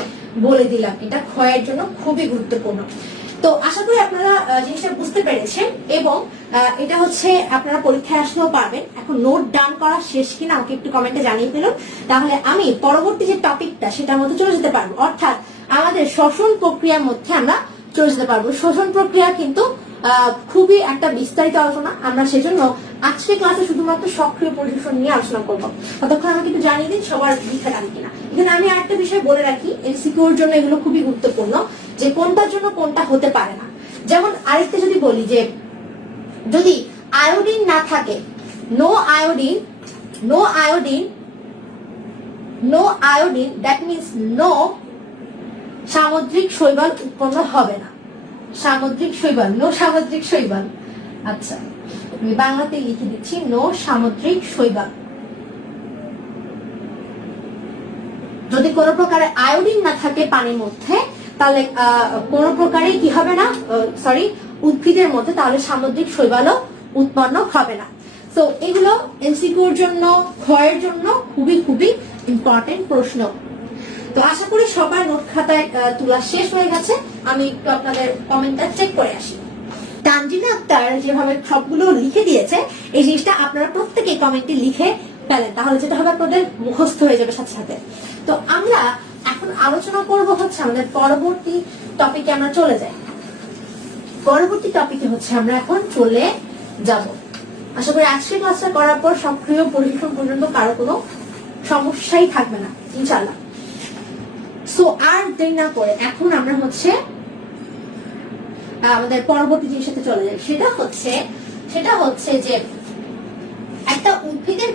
বলে দিলাম, এটা ক্ষয়ের জন্য খুবই গুরুত্বপূর্ণ। তো আশা করি আপনারা জিনিসটা বুঝতে পেরেছেন এবং এটা হচ্ছে আপনারা পরীক্ষায় আসলেও পারবেন। এখন নোট ডান করা শেষ কিনা আমাকে একটু কমেন্টে জানিয়ে ফেলুন, তাহলে আমি পরবর্তী যে টপিকটা সেটার মধ্যে চলে যেতে পারবো, অর্থাৎ আমাদের শ্বসন প্রক্রিয়ার মধ্যে আমরা চলে যেতে পারবো। শ্বসন প্রক্রিয়া কিন্তু খুবই একটা বিস্তারিত আলোচনা, আমরা সেজন্য আজকে ক্লাসে শুধুমাত্র সক্রিয় পরিশোষণ নিয়ে আলোচনা করবো। ততক্ষণ আমাকে একটু জানিয়ে দিন সবার লিখে টানি কিনা। এখানে আমি আরেকটা বিষয় বলে রাখি, এমসিকিউর জন্য এগুলো খুবই গুরুত্বপূর্ণ যে কোনটার জন্য কোনটা হতে পারে না। যেমন আরেকটা যদি বলি যে যদি আয়োডিন না থাকে, no iodine that means no সামুদ্রিক শৈবাল উৎপন্ন হবে না। সামুদ্রিক শৈবাল, আচ্ছা আমি বাংলাতে লিখে দিচ্ছি, নো সামুদ্রিক শৈবাল। যদি কোনো প্রকারে আয়োডিন না থাকে পানির মধ্যে, তাহলে কোনো প্রকারে কি হবে না, উদ্ভিদের মধ্যে, তাহলে সামুদ্রিক শৈবালও উৎপন্ন হবে না। তো এগুলো এমসিকিউর জন্য, ক্ষয়ের জন্য খুবই খুবই ইম্পর্টেন্ট প্রশ্ন। তো আশা করি সবার নোট খাতায় তোলা শেষ হয়ে গেছে। আমি একটু আপনাদের কমেন্টটা চেক করে আসি। তানজিনা আক্তার যেভাবে সবগুলো লিখে দিয়েছে, এই জিনিসটা আপনারা প্রত্যেকেই কমেন্টে লিখে ফেলেন, তাহলে যেটা হবে আপনাদের মুখস্থ হয়ে যাবে সাথে সাথে। তো আমরা এখন আলোচনা করব হচ্ছে আমাদের পরবর্তী টপিকে আমরা চলে যাই। পরবর্তী টপিকে হচ্ছে আমরা এখন চলে যাব। আশা করি আজকের ক্লাসটা করার পর সক্রিয় পরিশোষণ পর্যন্ত কারো কোনো সমস্যাই থাকবে না ইনশাআল্লাহ। সো আর দেরি না করে এখন আমরা হচ্ছে আমাদের পরবর্তী জিনিসের সাথে চলে যাই। সেটা হচ্ছে যে একটা উদ্ভিদের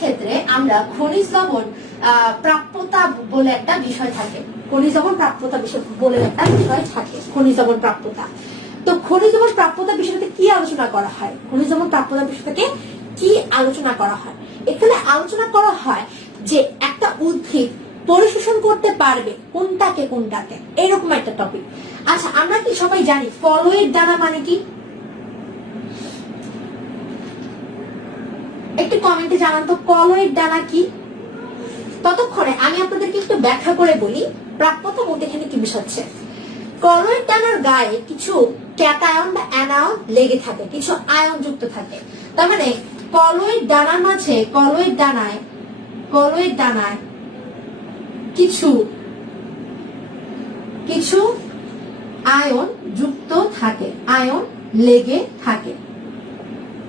ক্ষেত্রে আমরা খনিজ লবণ প্রাপ্যতা বলে একটা বিষয় থাকে। খনিজ লবণ প্রাপ্যতা তো খনিজ লবণ প্রাপ্যতা বিষয়টাকে কি আলোচনা করা হয়? এখানে আলোচনা করা হয় যে একটা উদ্ভিদ পরিশোষণ করতে পারবে কোনটাকে এরকম একটা টপিক। আচ্ছা, আমরা কি সবাই জানি কলয়ের দানা মানে কি? একটু কমেন্টে জানান তো কলয়ের দানা কি। ততক্ষণে আমি আপনাদেরকে একটু ব্যাখ্যা করে বলি প্রাপ্যতা বলতে এখানে কি বোঝাচ্ছে। কলয়ের দানার গায়ে কিছু ক্যাটায়ন বা অ্যানায়ন লেগে থাকে, কিছু আয়ন যুক্ত থাকে। তার মানে কলয়ের দানায় কিছু আয়ন যুক্ত থাকে, আয়ন লেগে থাকে।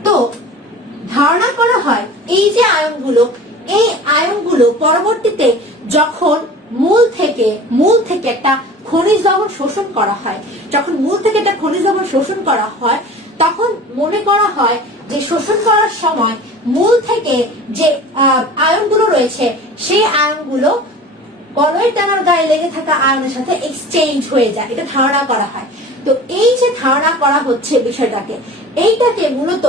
তো ধারণা করা হয় এই যে আয়নগুলো পরবর্তীতে যখন মূল থেকে একটা খনিজ লবণ শোষণ করা হয়, তখন মনে করা হয় যে শোষণ করার সময় মূল থেকে যে আয়নগুলো রয়েছে সেই আয়নগুলো কলয়েড দানার গায়ে লেগে থাকা আয়নের সাথে এক্সচেঞ্জ হয়ে যায়, এটা ধারণা করা হয়। তো এই যে ধারণা করা হচ্ছে বিষয়টাকে, এইটাকে মূলত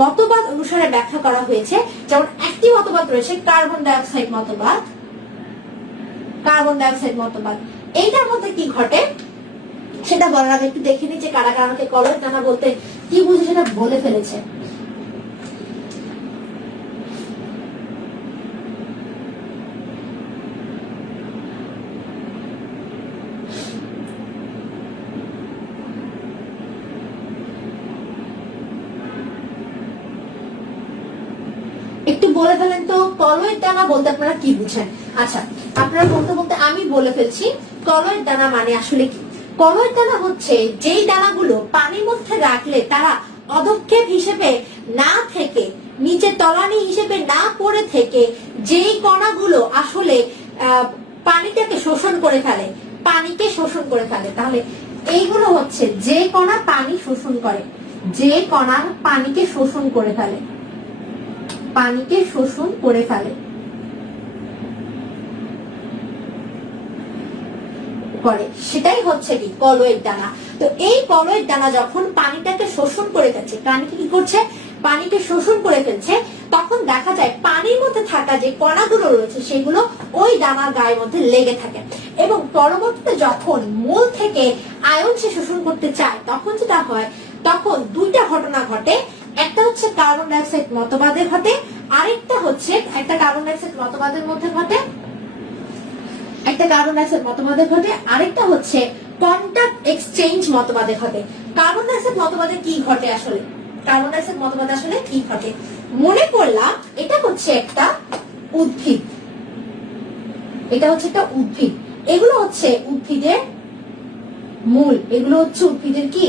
মতবাদ অনুসারে ব্যাখ্যা করা হয়েছে। যেমন একটি মতবাদ রয়েছে কার্বন ডাইঅক্সাইড মতবাদ। কার্বন ডাইঅক্সাইড মতবাদ এইটার মধ্যে কি ঘটে সেটা বলার আগে একটু দেখে নিই যে কারা কারা আমাকে কলয়েড দানা বলতে কি বুঝে সেটা বলে ফেলেছে। একটু বলে ফেলেন তো কলয়েড দানা বলতে আপনারা কি বুঝেন। আচ্ছা, আপনারা বলতে বলতে আমি বলে ফেলছি কলয়েড দানা মানে আসলে কি। কলয়েড দানা হচ্ছে যেই দানাগুলো পানির মধ্যে রাখলে তারা অধক্ষেপ হিসেবে না থেকে, নিচে তলানি হিসেবে না পড়ে থেকে, যেই কণাগুলো আসলে পানিটাকে শোষণ করে ফেলে, পানিকে শোষণ করে ফেলে। তাহলে এইগুলো হচ্ছে যে কণা পানি শোষণ করে, যে কণা পানিকে শোষণ করে ফেলে, পানিকে শোষণ করে ফেলে করে, সেটাই হচ্ছে কি কলয়েড দানা। তো এই কলয়েড দানা যখন পানিটাকে শোষণ করে ফেলছে, পানিকে কি করছে, পানিকে শোষণ করে ফেলছে, তখন দেখা যায় পানির মধ্যে থাকা যে কণাগুলো রয়েছে সেগুলো ওই দানার গায়ের মধ্যে লেগে থাকে। এবং পরবর্তীতে যখন মূল থেকে আয়ন সে শোষণ করতে চায় তখন যেটা হয়, তখন দুইটা ঘটনা ঘটে। একটা হচ্ছে কার্বন ডাইঅক্সাইড মতবাদে ঘটে, আরেকটা হচ্ছে একটা কার্বন ডাইঅক্সাইড মতবাদের মধ্যে ঘটে, একটা কার্বন ডাইঅক্সাইড মতবাদে ঘটে, আরেকটা হচ্ছে কন্টাক্ট এক্সচেঞ্জ মতবাদে ঘটে। কার্বন ডাইঅক্সাইড মতবাদে কি ঘটে আসলে, কার্বন ডাইঅক্সাইড মতবাদে আসলে কি ঘটে মনে করলাম এটা হচ্ছে একটা উদ্ভিদ, এটা হচ্ছে একটা উদ্ভিদ, এগুলো হচ্ছে উদ্ভিদের মূল, এগুলো হচ্ছে উদ্ভিদের কি,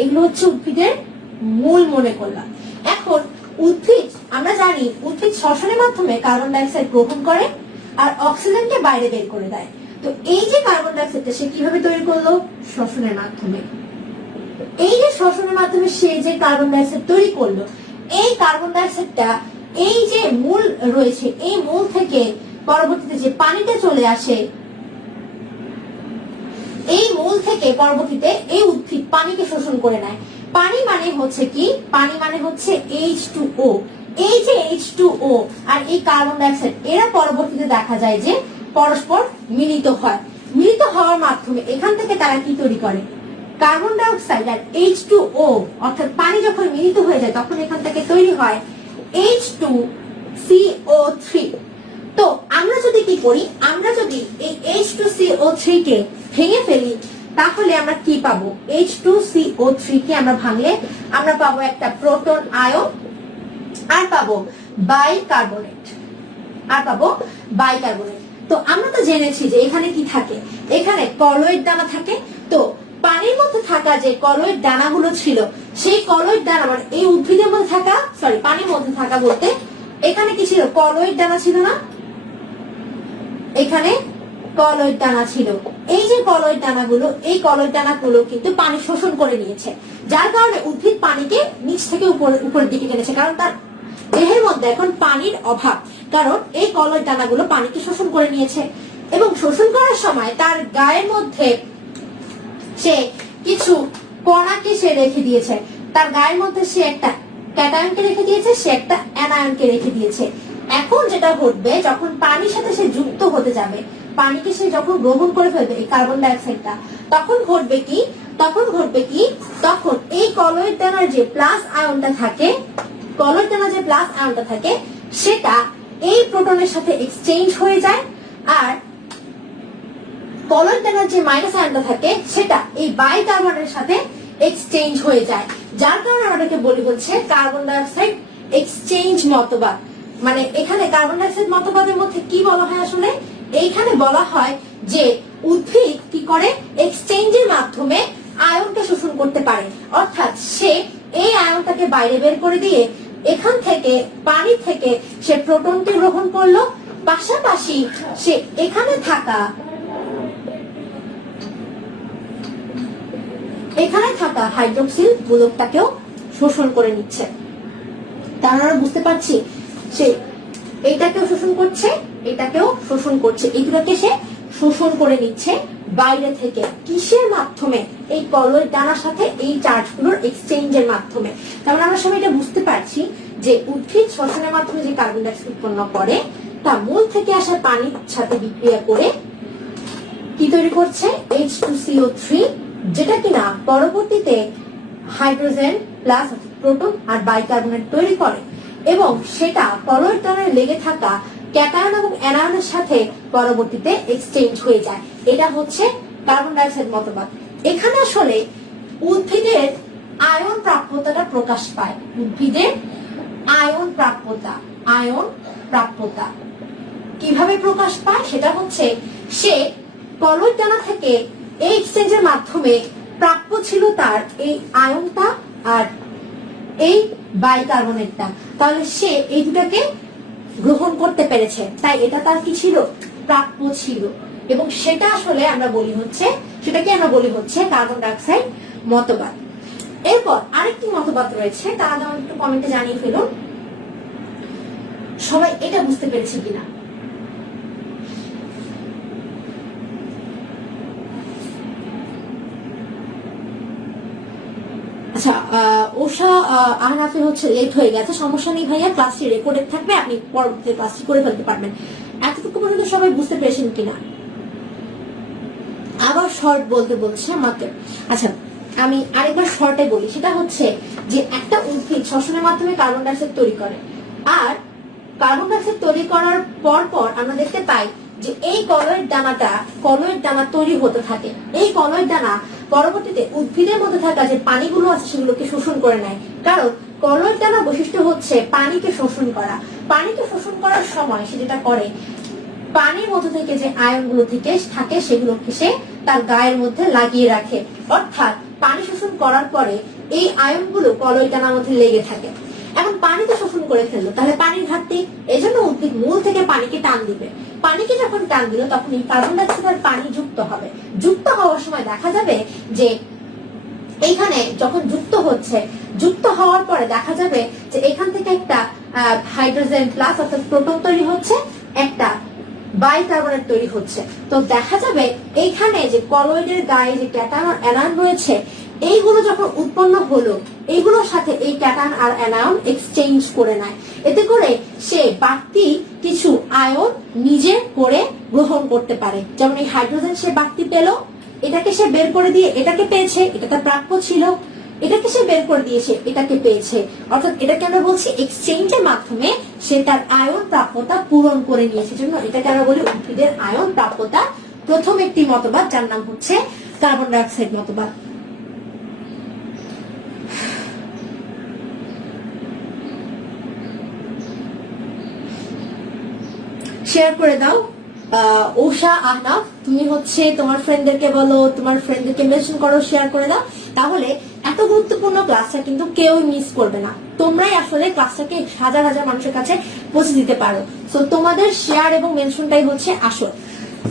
এগুলো হচ্ছে উদ্ভিদের মূল মনে করলাম। এখন উদ্ভিদ, আমরা জানি উদ্ভিদ শ্বসনের মাধ্যমে কার্বন ডাইঅক্সাইড গ্রহণ করে আর অক্সিজেনকে বাইরে বের করে দেয়। তো এই যে কার্বন ডাইঅক্সাইডটা সে কিভাবে তৈরি করলো, শ্বসনের মাধ্যমে। এই যে শ্বসনের মাধ্যমে সে যে কার্বন ডাইঅক্সাইড তৈরি করলো, এই কার্বন ডাইঅক্সাইডটা এই যে মূল রয়েছে, এই মূল থেকে পরবর্তীতে যে পানিটা চলে আসে, এই মূল থেকে পরবর্তীতে এই উদ্ভিদ পানিকে শোষণ করে নেয়। পানি মানে হচ্ছে কি, পানি মানে হচ্ছে H2O। এই যে H2O আর এই কার্বন ডাইঅক্সাইড এরা পরবর্তীতে দেখা যায় যে পরস্পর মিলিত হয়। মিলিত হওয়ার মাধ্যমে এখান থেকে তারা কি তৈরি করে, কার্বন ডাইঅক্সাইড আর H2O অর্থাৎ পানি যখন মিলিত হয়ে যায় তখন এখান থেকে তৈরি হয় H2CO3। তো আমরা যদি কি করি, আমরা যদি এই H2CO3 কে ভেঙে ফেলি তাহলে আমরা কি পাবো, H2CO3 কে আমরা ভাঙলে আমরা পাবো একটা প্রোটন আয়ন আর পাবো বাইকার্বনেট, আর পাবো বাইকার্বনেট। তো আমরা তো জেনেছি যে এখানে কি থাকে, এখানে কলয়েড দানা থাকে। তো পানির মধ্যে থাকা যে কলয়েড দানাগুলো ছিল, সেই কলয়েড দানা মানে এই উদ্ভিদের মধ্যে থাকা, সরি পানির মধ্যে থাকা বলতে এখানে কি ছিল, কলয়েড দানা ছিল না, এখানে কলয়েড দানা ছিল। এই যে কলয়েড দানাগুলো, এই কলয়েড দানাগুলো কিন্তু পানি শোষণ করে নিয়েছে, যার কারণে উদ্ভিদ পানিকে নিচ থেকে উপরের দিকে টেনেছে, কারণ তার দেহের মধ্যে এখন পানির অভাব, কারণ এই কলয়েড দানাগুলো পানিকে শোষণ করে নিয়েছে। এবং শোষণ করার সময় তার গায়ের মধ্যে সে কিছু কণাকে সে রেখে দিয়েছে, তার গায়ের মধ্যে সে একটা ক্যাটায়নকে রেখে দিয়েছে, সে একটা অ্যানায়নকে রেখে দিয়েছে। এখন যেটা ঘটবে, যখন পানির সাথে সে যুক্ত হতে যাবে, পানিকে সে যখন গ্রহণ করে ফেলবে এই কার্বন ডাইঅক্সাইডটা, তখন ঘটবে কি, তখন ঘটবে কি, তখন এই কলয়েড দানার যে প্লাস আয়নটা থাকে, কলয়েড দানার যে প্লাস আয়নটা থাকে সেটা এই প্রোটনের সাথে এক্সচেঞ্জ হয়ে যায়, আর কলয়েড দানার যে মাইনাস আয়নটা থাকে সেটা এই বাইকার্বনের সাথে এক্সচেঞ্জ হয়ে যায়, যার কারণে আমাদেরকে বলি হচ্ছে কার্বন ডাইঅক্সাইড এক্সচেঞ্জ মতবাদ। মানে এখানে কার্বন ডাইঅক্সাইড মতবাদের মধ্যে কি বলা হয় আসলে, এইখানে বলা হয় যে উদ্ভিদ কি করে, এক্সচেঞ্জের মাধ্যমে আয়নকে শোষণ করতে পারে, অর্থাৎ সে এই আয়নটাকে বাইরে বের করে দিয়ে এখান থেকে পানি থেকে সে প্রোটনকে গ্রহণ করলো, পাশাপাশি সে এখানে থাকা হাইড্রোক্সিল গোলকটাকেও শোষণ করে নিচ্ছে। তার আমরা বুঝতে পারছি সে এইটাকেও শোষণ করছে, এটাকেও শোষণ করছে, এগুলোকে সে শোষণ করে নিচ্ছে বাইরে থেকে। কিসের মাধ্যমে? এই কলয়েড দানার সাথে এই চার্জগুলোর এক্সচেঞ্জের মাধ্যমে। তার মানে আমরা সবাই এটা বুঝতে পারছি যে উদ্ভিদ শ্বসনের মাধ্যমে যে কার্বন ডাই অক্সাইড উৎপন্ন করে তা মূল থেকে আসা পানির সাথে বিক্রিয়া করে কি তৈরি করছে? H2CO3, যেটা কিনা পরবর্তীতে হাইড্রোজেন প্লাস প্রোটন আর বাইকার্বনেট তৈরি করে এবং সেটা কলয়েড দানায় লেগে থাকা ক্যাটায়ন এবং অ্যানায়নের সাথে পরবর্তীতে এক্সচেঞ্জ হয়ে যায়। এটা হচ্ছে কার্বন ডাই অক্সাইড মতবাদ। এখানে আসলে উদ্ভিদের আয়ন প্রাপ্যতাটা প্রকাশ পায়। উদ্ভিদের আয়ন প্রাপ্যতা কিভাবে প্রকাশ পায়? সেটা হচ্ছে সে কলয়েড দানা থেকে এই এক্সচেঞ্জের মাধ্যমে প্রাপ্য ছিল তার এই আয়নটা আর এই বাইকার্বনেটটা, তাহলে সে এই দুটাকে গ্রহণ করতে পেরেছে, তাই এটা তার কি ছিল? প্রাপ্য ছিল। এবং সেটা আসলে আমরা বলি হচ্ছে, সেটাকে আমরা বলি হচ্ছে কার্বন ডাই অক্সাইড মতবাদ। এরপর আরেকটি মতবাদ রয়েছে, তার আগে আমাকে একটু কমেন্টে জানিয়ে ফেলুন সবাই এটা বুঝতে পেরেছে কিনা। আচ্ছা, ওষা আহনাফে হচ্ছে লেট হয়ে গেছে, সমস্যা নেই ভাইয়া, ক্লাসটি রেকর্ডেড থাকবে, আপনি পরবর্তী ক্লাসটি করে ফেলতে পারবেন। এতটুকু পর্যন্ত সবাই বুঝতে পেরেছেন কিনা? আবার শর্ট বলতে বলছে আমাকে। আচ্ছা, আমি আরেকবার শর্টে বলি, সেটা হচ্ছে যে একটা উদ্ভিদ শ্বসনের মাধ্যমে কার্বন ডাই অক্সাইড তৈরি করে, আর কার্বন ডাই অক্সাইড তৈরি করার পর আমরা দেখতে পাই যে এই কলয়েড দানা তৈরি হতে থাকে। এই কলয়েড দানা পরবর্তীতে উদ্ভিদের মধ্যে থাকা যে পানিগুলো আছে সেগুলোকে শোষণ করে নেয়, কারণ কলয়েড দানার বৈশিষ্ট্য হচ্ছে পানিকে শোষণ করা। পানিকে শোষণ করার সময় সে যেটা করে, পানির মধ্যে থেকে যে আয়নগুলো থেকে থাকে সেগুলোকে সে তার গায়ের মধ্যে লাগিয়ে রাখে, অর্থাৎ পানি শোষণ করার পরে এই আয়নগুলো কলয়েড দানার মধ্যে লেগে থাকে। এখন পানিতে শোষণ করে ফেললো, তাহলে পানির ঘাটতি, এজন্য উদ্ভিদ মূল থেকে পানিকে টান দিবে। পানিকে যখন টান দিল তখন এই কার্বন ডাই অক্সাইড আর পানি যুক্ত হবে। যুক্ত হওয়ার সময় দেখা যাবে যে এইখানে যখন যুক্ত হওয়ার পরে দেখা যাবে যে এখান থেকে একটা হাইড্রোজেন প্লাস অর্থাৎ প্রোটন তৈরি হচ্ছে, একটা বাইকার্বনেট তৈরি হচ্ছে। তো দেখা যাবে এইখানে যে কলয়েডের গায়ে যে ক্যাটায়ন আর অ্যানায়ন রয়েছে, এইগুলো যখন উৎপন্ন হলো, এইগুলোর সাথে এই ক্যাটায়ন আর অ্যানায়ন এক্সচেঞ্জ করে নেয়। এতে করে সে বাড়তি কিছু আয়ন নিজে করে গ্রহণ করতে পারে। যেমন এই হাইড্রোজেন সে বাড়তি পেল, এটাকে সে বের করে দিয়ে এটাকে পেয়েছে, এটা তার প্রাপ্য ছিল, এটাকে সে বের করে দিয়েছে, এটাকে পেয়েছে, অর্থাৎ এটাকে আমরা বলছি এক্সচেঞ্জের মাধ্যমে সে তার আয়ন প্রাপ্যতা পূরণ করে নিয়েছে। জন্য এটাকে আমরা বলি উদ্ভিদের আয়ন প্রাপ্যতা প্রথম একটি মতবাদ, যার নাম হচ্ছে কার্বন ডাই অক্সাইড মতবাদ। শেয়ার করে দাও ওষা আহনাফ, তুমি হচ্ছে তোমার ফ্রেন্ডদেরকে বলো, তোমার ফ্রেন্ডদেরকে মেনশন করো, শেয়ার করে দাও, তাহলে এত গুরুত্বপূর্ণ ক্লাসটা কিন্তু কেউ মিস করবে না। তোমরাই আসলে ক্লাসটাকে হাজার হাজার মানুষের কাছে পৌঁছে দিতে পারো। সো তোমাদের শেয়ার এবং মেনশনটাই হচ্ছে আসল।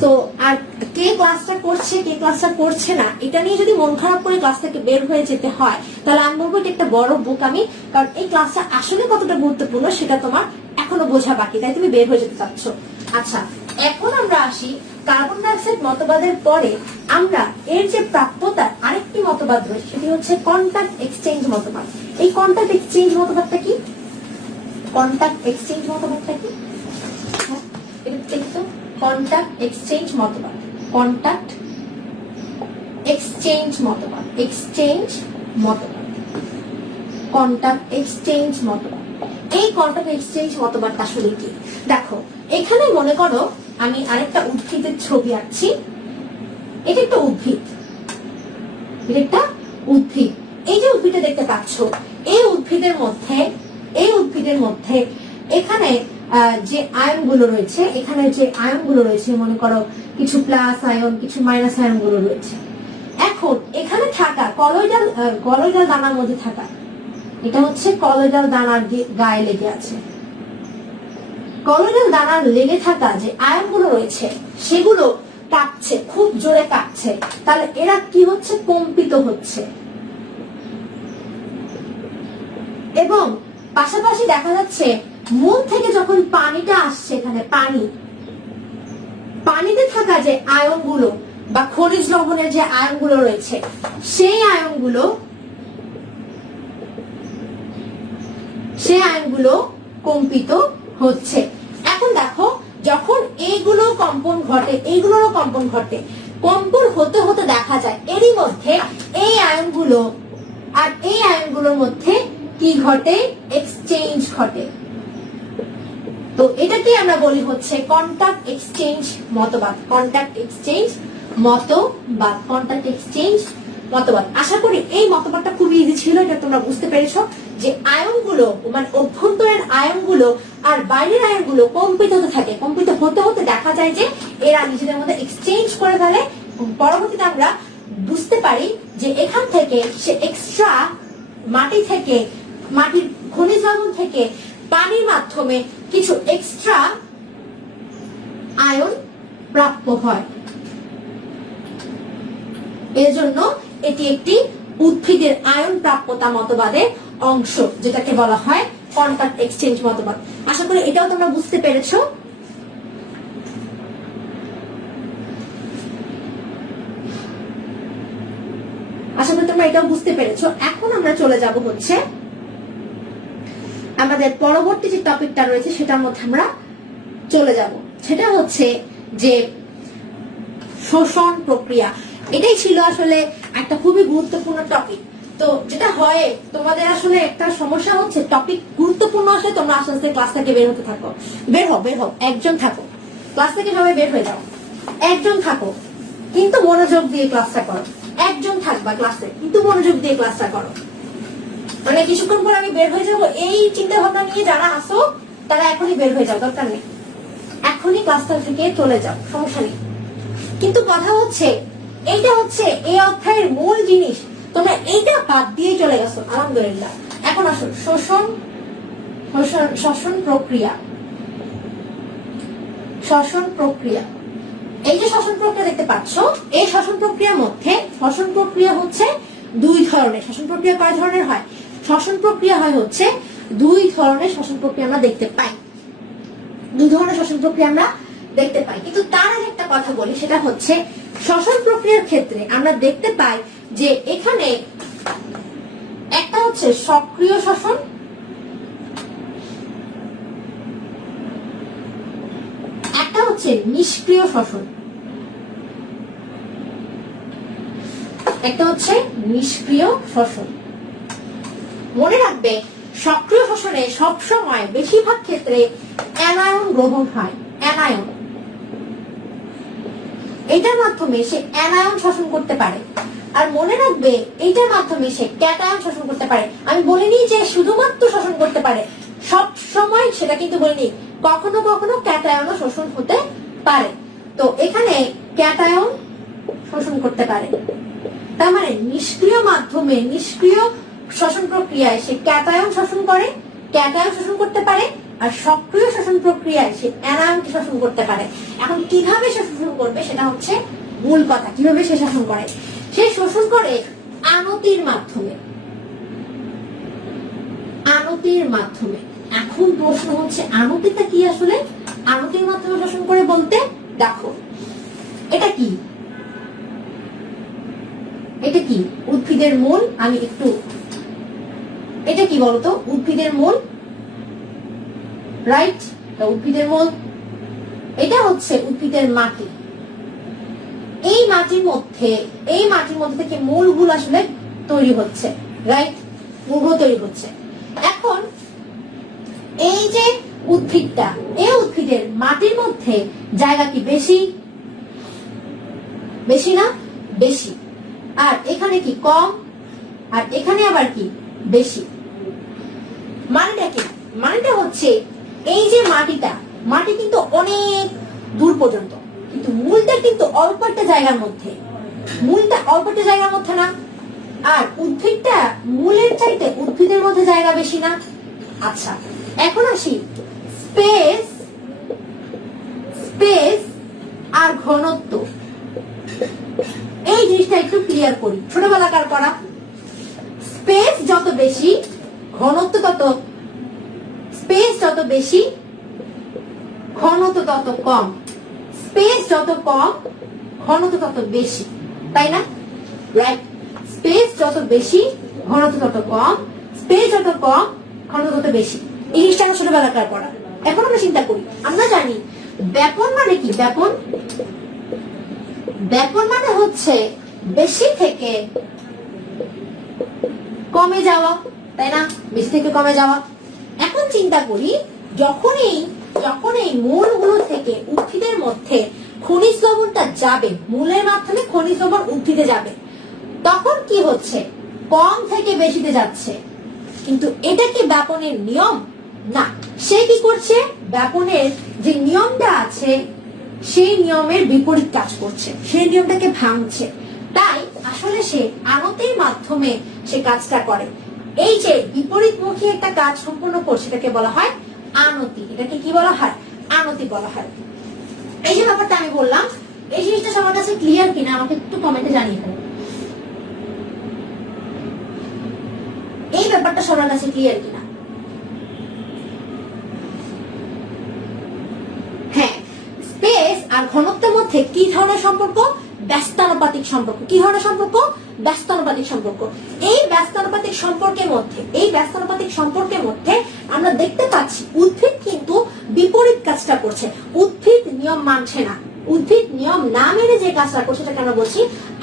তো আর কে ক্লাসটা করছে কে ক্লাসটা করছে না এটা নিয়ে যদি মন খারাপ করে ক্লাস থেকে বের হয়ে যেতে হয়, তাহলে আমি বলবো এটা একটা বড় বুক আমি, কারণ এই ক্লাসটা আসলে কতটা গুরুত্বপূর্ণ সেটা তোমার এখনো বোঝা বাকি, তাই তুমি বের হয়ে যেতে চাচ্ছ। আচ্ছা, এখন আমরা আসি কার্বন ডাই অক্সাইড মতবাদের পরে আমরা এর যে প্রাপ্যতার আরেকটি মতবাদ রয়েছে, সেটি হচ্ছে কন্টাক্ট এক্সচেঞ্জ মতবাদ। এই কন্টাক্ট এক্সচেঞ্জ মতবাদটা কি? কন্টাক্ট এক্সচেঞ্জ মতবাদটা কি? কন্টাক্ট এক্সচেঞ্জ মতবাদ, কন্টাক্ট এক্সচেঞ্জ মতবাদ, কন্টাক্ট এক্সচেঞ্জ মতবাদ। এই কন্টাক্ট এক্সচেঞ্জ মতবাদটা আসলে কি? দেখো, এখানে মনে করো আমি আরেকটা উদ্ভিদের ছবি আঁকছি, এটা একটা উদ্ভিদ, এই যে উদ্ভিদটা দেখতে পাচ্ছ, এই উদ্ভিদের মধ্যে এখানে যে আয়নগুলো রয়েছে, মনে করো কিছু প্লাস আয়ন কিছু মাইনাস আয়ন গুলো রয়েছে। এখন এখানে থাকা কলয়েডাল দানার মধ্যে থাকা, এটা হচ্ছে কলয়েডাল দানার গায়ে লেগে আছে, কলয়েডাল দানার লেগে থাকা যে আয়নগুলো রয়েছে সেগুলো কাঁপছে, খুব জোরে কাঁপছে, তাহলে এরা কি হচ্ছে? কম্পিত হচ্ছে। এবং পাশাপাশি দেখা যাচ্ছে মূল থেকে যখন পানিটা আসছে, এখানে পানি পানিতে থাকা যে আয়নগুলো বা খনিজ লবণের যে আয়নগুলো রয়েছে সেই আয়নগুলো কম্পিত হচ্ছে। এখন দেখো যখন এইগুলোরও কম্পন ঘটে, কম্পন হতে হতে দেখা যায় এরই মধ্যে এই আয়নগুলো আর এই আয়নগুলোর মধ্যে কি ঘটে, এক্সচেঞ্জ ঘটে। তো এটাকে আমরা বলি হচ্ছে কন্টাক্ট এক্সচেঞ্জ মতবাদ। আশা করি এই মতবাদটা খুব ইজি ছিল, এটা তোমরা বুঝতে পেরেছো যে আয়নগুলো মানে অভ্যন্তরীণ আয়নগুলো আর বাইরের আয়নগুলো কম্পিত হতে থাকে, কম্পিত হতে হতে দেখা যায় যে এরা নিজেদের মধ্যে এক্সচেঞ্জ করে ফেলে। পরবর্তীতে আমরা বুঝতে পারি যে এখান থেকে সে এক্সট্রা মাটির খনিজ লবণ থেকে পানির মাধ্যমে কিছু এক্সট্রা আয়ন প্রাপ্য হয়। এজন্য এটি একটি উদ্ভিদের আয়ন প্রাপ্যতা মতবাদের অংশ, যেটাকে বলা হয় কন্টাক্ট এক্সচেঞ্জ মতবাদ। আশা করি এটাও তোমরা বুঝতে পেরেছো। এখন আমরা চলে যাব হচ্ছে আমাদের পরবর্তী যে টপিকটা রয়েছে সেটার মধ্যে আমরা চলে যাব, সেটা হচ্ছে যে শোষণ প্রক্রিয়া। এটাই ছিল আসলে একটা খুবই গুরুত্বপূর্ণ টপিক। তো যেটা হয় তোমাদের আসলে একটা সমস্যা হচ্ছে, টপিক গুরুত্বপূর্ণ আসলে তোমরা আস্তে আস্তে ক্লাস থেকে বের হতে থাকো। বের হও, একজন থাকো, ক্লাস থেকে সবাই বের হয়ে যাও, একজন থাকো কিন্তু মনোযোগ দিয়ে ক্লাসটা করো। একজন থাকবা ক্লাসে কিন্তু মনোযোগ দিয়ে ক্লাসটা করো। মানে কিছুক্ষণ পর আমি বের হয়ে যাবো এই চিন্তা ভাবনা নিয়ে যারা আসো তারা এখনই বের হয়ে যাও, দরকার নেই, এখনই ক্লাসটা থেকে চলে যাও, সমস্যা নেই। কিন্তু কথা হচ্ছে এইটা হচ্ছে এই অধ্যায়ের মূল জিনিস, তোমরা এইটা বাদ দিয়ে চলে গেছো, আলহামদুলিল্লাহ। এখন আসো শ্বসন প্রক্রিয়া। এই যে শ্বসন প্রক্রিয়া দেখতে পাচ্ছ, এই শ্বসন প্রক্রিয়ার মধ্যে শ্বসন প্রক্রিয়া হচ্ছে দুই ধরনের। শ্বসন প্রক্রিয়া কয় ধরনের হয়? শ্বসন প্রক্রিয়া হয় হচ্ছে দুই ধরনের শ্বসন প্রক্রিয়া আমরা দেখতে পাই। কিন্তু তার আগে একটা কথা বলি, সেটা হচ্ছে শ্বসন প্রক্রিয়ার ক্ষেত্রে আমরা দেখতে পাই যে এখানে একটা হচ্ছে সক্রিয় শ্বসন, একটা হচ্ছে নিষ্ক্রিয় শ্বসন। মনে রাখবে সক্রিয় শ্বসনে সবসময় বেশিরভাগ ক্ষেত্রে অ্যানায়ন গ্রহণ হয়। অ্যানায়ন, এটার মাধ্যমে সে অ্যানায়ন শোষণ করতে পারে। আর মনে রাখবে এইটার মাধ্যমে সে ক্যাটায়ন শোষণ করতে পারে। আমি বলিনি যে শুধুমাত্র শোষণ করতে পারে, সব সময় সেটা কিন্তু বলিনি, কখনো কখনো ক্যাটায়নও শোষণ হতে পারে। তো এখানে ক্যাটায়ন শোষণ করতে পারে, তার মানে নিষ্ক্রিয় শ্বসন প্রক্রিয়ায় সে ক্যাটায়ন শোষণ করতে পারে, আর সক্রিয় শ্বসন প্রক্রিয়ায় সে অ্যানায়নকে শোষণ করতে পারে। এখন কিভাবে সে শোষণ করবে সেটা হচ্ছে মূল কথা। কিভাবে সে শোষণ করে? সে শোষণ করে আনতির মাধ্যমে। এখন প্রশ্ন হচ্ছে আনতিটা কি আসলে? আনতির মাধ্যমে শোষণ করে বলতে দেখো এটা কি উদ্ভিদের মূল। আমি একটু এটা কি বলতো? উদ্ভিদের মূল, রাইট? উদ্ভিদের মূল, এটা হচ্ছে উদ্ভিদের মাটি। এই মাটির মধ্যে থেকে মূলগুলো আসলে তৈরি হচ্ছে, রাইট? মূলগুলো তৈরি হচ্ছে। এখন এই যে উদ্ভিদটা, এই উদ্ভিদের মাটির মধ্যে জায়গা কি বেশি না? বেশি। আর এখানে কি কম, আর এখানে আবার কি বেশি। মানেটা কি? মানেটা হচ্ছে এই যে মাটি কিন্তু অনেক দূর পর্যন্ত, কিন্তু মূলটা কিন্তু অল্প একটা জায়গার মধ্যে। না? আর উদ্ভিদটা মূলের চাইতে উদ্ভিদের মধ্যে জায়গা বেশি না? আচ্ছা, এখন আসি স্পেস আর ঘনত্ব। এই জিনিসটা একটু ক্লিয়ার করি, ছোটবেলাকার করা। স্পেস যত বেশি, ঘনত্ব তত, স্পেস যত বেশি ঘনত্ব তত কম। স্পেস যত কম ঘনত্ব তত বেশি, তাই না? রাইট, স্পেস যত বেশি ঘনত্ব তত কম, স্পেস যত কম ঘনত্ব তত বেশি। এই জিনিসটা আমরা ছোটবেলাকার পড়া। এখন আমরা চিন্তা করি, আমরা জানি ব্যাপন মানে কি? ব্যাপন মানে হচ্ছে বেশি থেকে কমে যাওয়া, তাই না? বেশি থেকে কমে যাওয়া। এখন চিন্তা করি, যখন এই মূলগুলো থেকে উদ্ভিদের মধ্যে খনিজ লবণটা যাবে, মূলের মাধ্যমে খনিজ লবণ উদ্ভিদে যাবে, তখন কি হচ্ছে? কম থেকে বেশিতে যাচ্ছে। কিন্তু এটা কি ব্যাপনের নিয়ম? না। সে কি করছে? ব্যাপনের যে নিয়মটা আছে সেই নিয়মের বিপরীত কাজ করছে, সেই নিয়মটাকে ভাঙছে। তাই আসলে সে আনতির মাধ্যমে সে কাজটা করে। এই যে বিপরীতমুখী একটা কাজ সম্পন্ন করছে এটাকে বলা হয় আনতি। এটাকে কি বলা হয়? আনতি বলা হয়। এই যে ব্যাপারটা আমি বললাম, এই জিনিসটা সবার কাছে ক্লিয়ার কিনা আমাকে একটু কমেন্টে জানিয়ে দেবেন। এই ব্যাপারটা সবার কাছে ক্লিয়ার কিনা? হ্যাঁ, স্পেস আর ঘনত্বের মধ্যে কি ধরনের সম্পর্ক? ব্যস্তানুপাতিক সম্পর্ক। কি ধরনের সম্পর্ক? ব্যস্তানুপাতিক সম্পর্ক। এই ব্যস্তানুপাতিক সম্পর্কের মধ্যে আমরা দেখতে পাচ্ছি উদ্ভিদ কিন্তু বিপরীত কাজটা করছে। উদ্ভিদ নিয়ম মানছে না। উদ্ভিদ নিয়ম না মেনে যে কাজটা করছে সেটাকে আমরা বলছি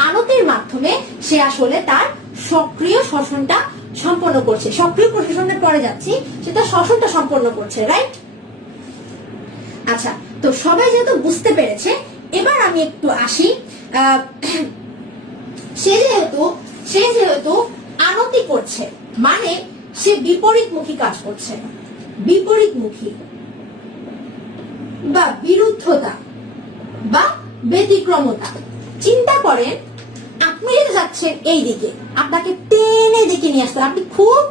আনতির মাধ্যমে সে আসলে তার সক্রিয় শ্বসনটা সম্পন্ন করছে। সক্রিয় প্রশোষণের পরে যাচ্ছি, সেটা শ্বসনটা সম্পন্ন করছে, রাইট? আচ্ছা, তো সবাই যেহেতু বুঝতে পেরেছে, এবার আমি একটু আসি। সে যেহেতু আনতি করছে মানে সে বিপরীতমুখী কাজ করছে। বিপরীতমুখী বা বিরুদ্ধতা বা ব্যতিক্রমতা। চিন্তা করেন, আপনি যদি যাচ্ছেন এই দিকে, আপনাকে টেনে দিকে নিয়ে আসতে, আপনি খুব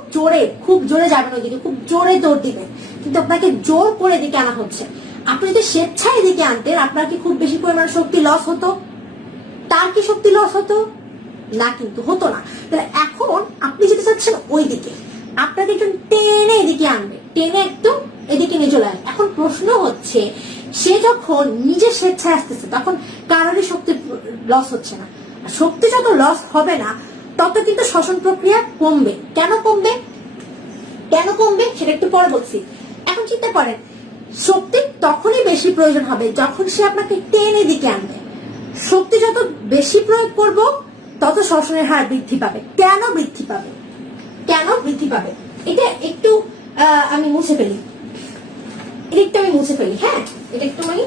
জোরে যাবেন ওই দিকে, খুব জোরে দৌড় দিবেন, কিন্তু আপনাকে জোর করে দিকে আনা হচ্ছে। আপনি যদি স্বেচ্ছায় দিকে আনতেন, আপনার কি খুব বেশি পরিমাণে শক্তি লস হতো? তার কি শক্তি লস হতো? না, কিন্তু হতো না। তাহলে এখন আপনি যেতে চাচ্ছেন ওই দিকে, আপনাকে একটু টেনে এদিকে আনবে, টেনে একদম এদিকে নিয়ে চলে আসবে। এখন প্রশ্ন হচ্ছে, সে যখন নিজে স্বেচ্ছায় আসতেছে তখন কারোরই শক্তি লস হচ্ছে না। শক্তি যত লস হবে না তত কিন্তু শ্বসন প্রক্রিয়া কমবে। কেন কমবে সেটা একটু পরে বলছি। এখন চিন্তা করেন, শক্তি তখনই বেশি প্রয়োজন হবে যখন সে আপনাকে টেনে দিকে আনবে। শক্তি যত বেশি প্রয়োগ করব তত শ্বসনের হার বৃদ্ধি পাবে। কেন বৃদ্ধি পাবে? এটা একটু আমি মুছে ফেলি। হ্যাঁ, এটা একটু আমি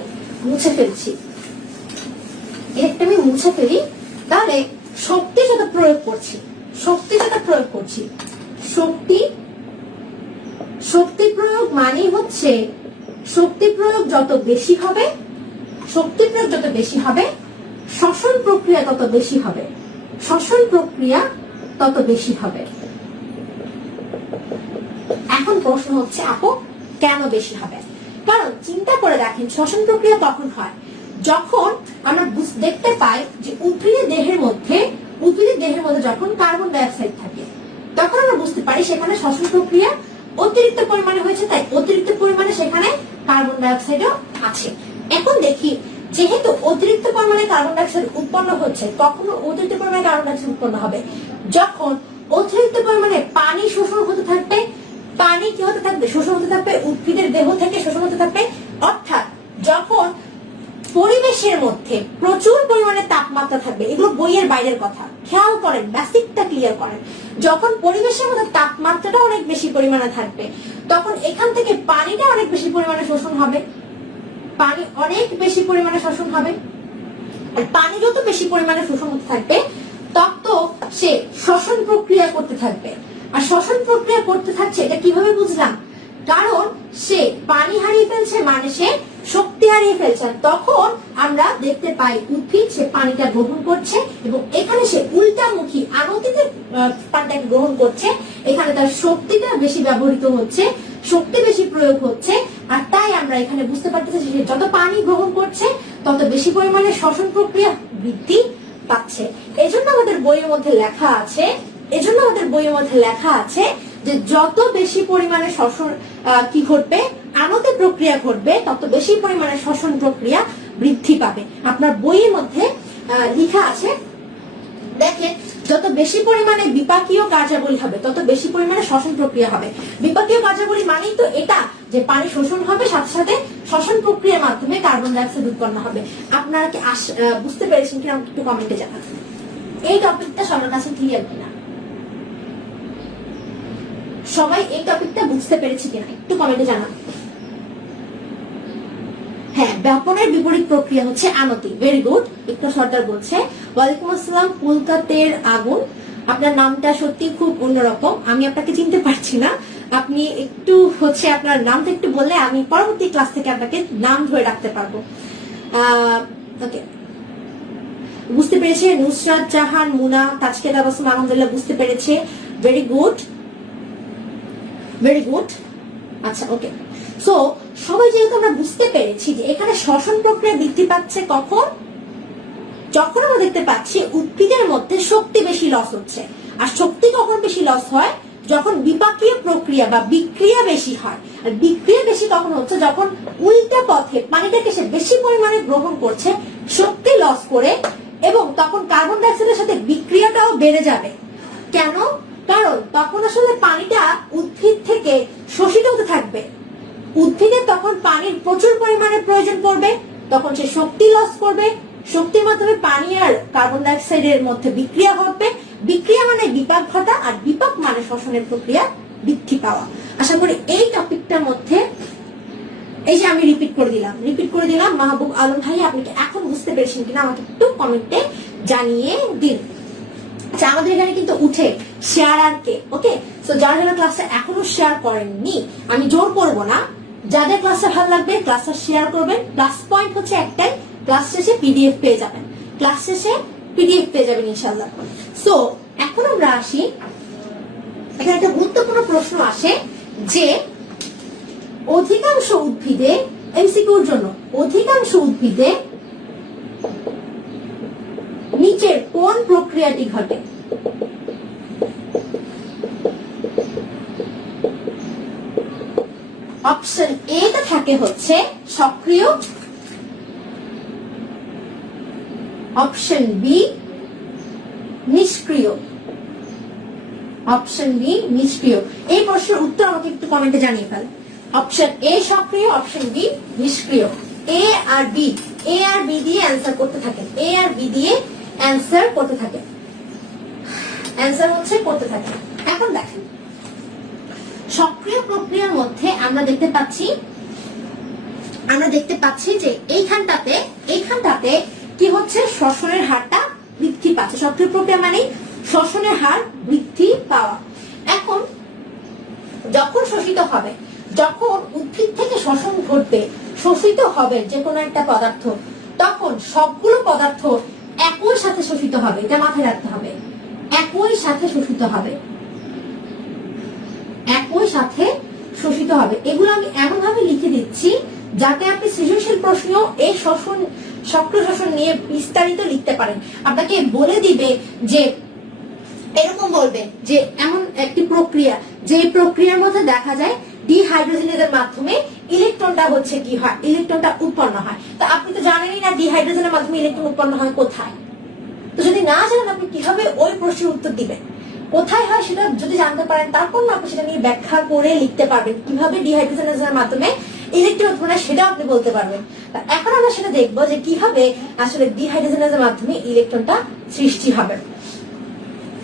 মুছে ফেলি। তাহলে শক্তি যত প্রয়োগ করছি, শক্তি প্রয়োগ মানে হচ্ছে শক্তি প্রয়োগ যত বেশি হবে, শ্বসন প্রক্রিয়া তত বেশি হবে। এখন প্রশ্ন হচ্ছে, আপু কেন বেশি হবে? কারণ চিন্তা করে দেখেন, শ্বসন প্রক্রিয়া তখন হয় যখন আমরা দেখতে পাই যে উদ্ভিদের দেহের মধ্যে যখন কার্বন ডাই অক্সাইড থাকে, তখন আমরা বুঝতে পারি সেখানে শ্বসন প্রক্রিয়া অতিরিক্ত পরিমাণে হয়েছে, তাই অতিরিক্ত পরিমাণে সেখানে কার্বন ডাই অক্সাইডও আছে। এখন দেখি, যেহেতু অতিরিক্ত পরিমাণে কার্বন ডাই অক্সাইড উৎপন্ন হচ্ছে, কখন অতিরিক্ত পরিমাণে কার্বন ডাই অক্সাইড উৎপন্ন হবে? যখন অতিরিক্ত পরিমাণে পানি শোষণ হতে থাকবে। পানি কি হতে থাকবে? শোষণ হতে থাকবে, উদ্ভিদের দেহ থেকে শোষণ হতে থাকবে। অর্থাৎ যখন পরিবেশের মধ্যে প্রচুর পরিমাণে তাপমাত্রা থাকবে, এগুলো বইয়ের বাইরের কথা, খেয়াল করেন, বেসিকটা ক্লিয়ার করেন। যখন পরিবেশের মধ্যে তাপমাত্রাটা অনেক বেশি পরিমাণে থাকবে, তখন এখান থেকে পানিটা অনেক বেশি পরিমাণে শোষণ হবে। আর পানি যত বেশি পরিমাণে শোষণ হতে থাকবে তত সে শ্বসন প্রক্রিয়া করতে থাকবে। আর শ্বসন প্রক্রিয়া করতে থাকছে, এটা কিভাবে বুঝলাম? কারণ সে পানি হারিয়ে ফেলছে মানে সে শক্তি হারিয়ে ফেলছে। তখন আমরা দেখতে পাই উদ্ভিদ সে পানিটা গ্রহণ করছে এবং এখানে সে উল্টামুখী আনতিতে পানিটাকে গ্রহণ করছে। এখানে তার শক্তিটা বেশি ব্যবহৃত হচ্ছে, শক্তি বেশি প্রয়োগ হচ্ছে। আর তাই আমরা এখানে বুঝতে পারতেছি যে যত পানি গ্রহণ করছে তত বেশি পরিমাণে শ্বসন প্রক্রিয়া বৃদ্ধি পাচ্ছে। এজন্য আমাদের বইয়ের মধ্যে লেখা আছে যে যত বেশি পরিমাণে শ্বসন কি ঘটবে, আনতি প্রক্রিয়া ঘটবে, তত বেশি পরিমাণে শ্বসন প্রক্রিয়া বৃদ্ধি পাবে। আপনার বইয়ের মধ্যে লেখা আছে, দেখেন, যত বেশি পরিমাণে বিপাকীয় কার্যাবলী হবে তত বেশি পরিমাণে শ্বসন প্রক্রিয়া হবে। বিপাকীয় কার্যাবলী মানেই তো এটা যে পানি শোষণ হবে, সাথে সাথে শ্বসন প্রক্রিয়ার মাধ্যমে কার্বন ডাই অক্সাইড উৎপন্ন হবে। আপনারা কি বুঝতে পেরেছেন কিনা একটু কমেন্টে জানান। এই টপিকটা সবার কাছে ক্লিয়ার কিনা, সবাই এই টপিকটা বুঝতে পেরেছে কিনা একটু কমেন্টে জানান। হ্যাঁ, ব্যাপনের বিপরীত প্রক্রিয়া হচ্ছে আনতি। Very good. একটু সর্দার বলছে ওয়ালাইকুম আসসালাম, কলকাতার আগুন। আপনার নামটা সত্যি খুব অন্যরকম, আমি আপনাকে চিনতে পারছি না। আপনি একটু আপনার নামটা একটু বললে আমি পরবর্তী ক্লাস থেকে আপনাকে নাম ধরে রাখতে পারবো। ওকে, বুঝতে পেরেছে। নুসরাত জাহান মুনা, তাজকে তাবাসসুম আলহামদুলিল্লাহ বুঝতে পেরেছে। Very good, very good. আচ্ছা, ওকে। সো সবাই যেহেতু আমরা বুঝতে পেরেছি যে এখানে শ্বসন প্রক্রিয়া বৃদ্ধি পাচ্ছে কখন, যখন আমরা দেখতে পাচ্ছি উদ্ভিদের মধ্যে শক্তি বেশি লস হচ্ছে। আর শক্তি কখন বেশি লস হয়, যখন বিপাকীয় প্রক্রিয়া বা বিক্রিয়া বেশি হয়। আর বিক্রিয়া বেশি কখন হচ্ছে, যখন উল্টা পথে পানিটাকে সে বেশি পরিমাণে গ্রহণ করছে, শক্তি লস করে, এবং তখন কার্বন ডাই অক্সাইডের সাথে বিক্রিয়াটাও বেড়ে যাবে। কেন? কারণ তখন আসলে পানিটা উদ্ভিদ থেকে শোষিত হতে থাকবে। উদ্ভিদের তখন পানির প্রচুর পরিমাণে প্রয়োজন পড়বে, তখন সে শক্তি লস করবে। শক্তির মাধ্যমে পানি আর কার্বন ডাই অক্সাইডের মধ্যে বিক্রিয়া ঘটবে। বিক্রিয়া মানে বিপাক ঘটা, আর বিপাক মানে শ্বসনের প্রক্রিয়া বৃদ্ধি পাওয়া। আশা করি এই টপিকটার মধ্যে, এই যে আমি রিপিট করে দিলাম মাহবুব আলম ভাই, আপনি কি এখন বুঝতে পেরেছেন কিনা আমাকে একটু কমেন্টে জানিয়ে দিন। আচ্ছা, আমাদের এখানে কিন্তু উঠে শেয়ার আর কে, ওকে। সো যারা যারা ক্লাসে এখনো শেয়ার করেননি, আমি জোর করব না, যাদের ক্লাসে ভালো লাগবে ক্লাসটা শেয়ার করবেন। প্লাস পয়েন্ট হচ্ছে একটাই, ক্লাস শেষে পিডিএফ পেয়ে যাবেন, ক্লাস শেষে পিডিএফ পেয়ে যাবেন ইনশাআল্লাহ। সো এখন আমরা আসি, এখানে একটা গুরুত্বপূর্ণ প্রশ্ন আসে যে অধিকাংশ উদ্ভিদে, এমসিকিউর জন্য, অধিকাংশ উদ্ভিদে নিচের কোন প্রক্রিয়াটি ঘটে? অপশন এ তে থাকে হচ্ছে সক্রিয়, অপশন বি নিষ্ক্রিয়, অপশন বি নিষ্ক্রিয়। এই প্রশ্নের উত্তর আমাকে একটু কমেন্টে জানিয়ে ফেল। অপশন এ সক্রিয়, অপশন বি নিষ্ক্রিয়। এ আর বি, এ আর বি দিয়ে অ্যান্সার করতে থাকেন, এ আর বি দিয়ে অ্যান্সার করতে থাকেন, অ্যান্সার হচ্ছে করতে থাকেন। এখন দেখেন, সক্রিয় প্রক্রিয়ার মধ্যে আমরা দেখতে পাচ্ছি যে এইখানটাতে কি হচ্ছে, শ্বসনের হারটা বৃদ্ধি পাচ্ছে। সক্রিয় প্রক্রিয়া মানে শ্বসনের হার বৃদ্ধি পাওয়া। এখন যখন শোষিত হবে, যখন উদ্ভিদ থেকে শ্বসন ঘটবে, শোষিত হবে যে কোনো একটা পদার্থ, তখন সবগুলো পদার্থ একই সাথে শোষিত হবে। এটা মাথায় রাখতে হবে, একই সাথে শোষিত হবে, একই সাথে শোষিত হবে। এগুলো আমি এমন ভাবে লিখে দিচ্ছি যাতে আপনি সৃজনশীল প্রশ্নেও এই সক্রিয় শ্বসন নিয়ে বিস্তারিত লিখতে পারেন। আপনাকে বলে দিবে যে, এরকম বলবে যে এমন একটি প্রক্রিয়া, যে প্রক্রিয়ার মধ্যে দেখা যায় ডিহাইড্রোজেনেজের মাধ্যমে ইলেকট্রনটা হচ্ছে কি হয়, ইলেকট্রনটা উৎপন্ন হয়। তো আপনি তো জানেনই না ডিহাইড্রোজেনের মাধ্যমে ইলেকট্রন উৎপন্ন হয় কোথায়। তো যদি না জানেন আপনি কিভাবে ওই প্রশ্নের উত্তর দিবেন? কোথায় হয় সেটা যদি জানতে পারেন, তারপর না আপনি সেটা নিয়ে ব্যাখ্যা করে লিখতে পারবেন। কিভাবে ডিহাইড্রোজেনেজের মাধ্যমে ইলেকট্রন উৎপন্ন হয় সেটা আপনি বলতে পারবেন। এখন আমরা সেটা দেখবো যে কিভাবে আসলে ডিহাইড্রোজেনেজের মাধ্যমে ইলেকট্রনটা সৃষ্টি হবে।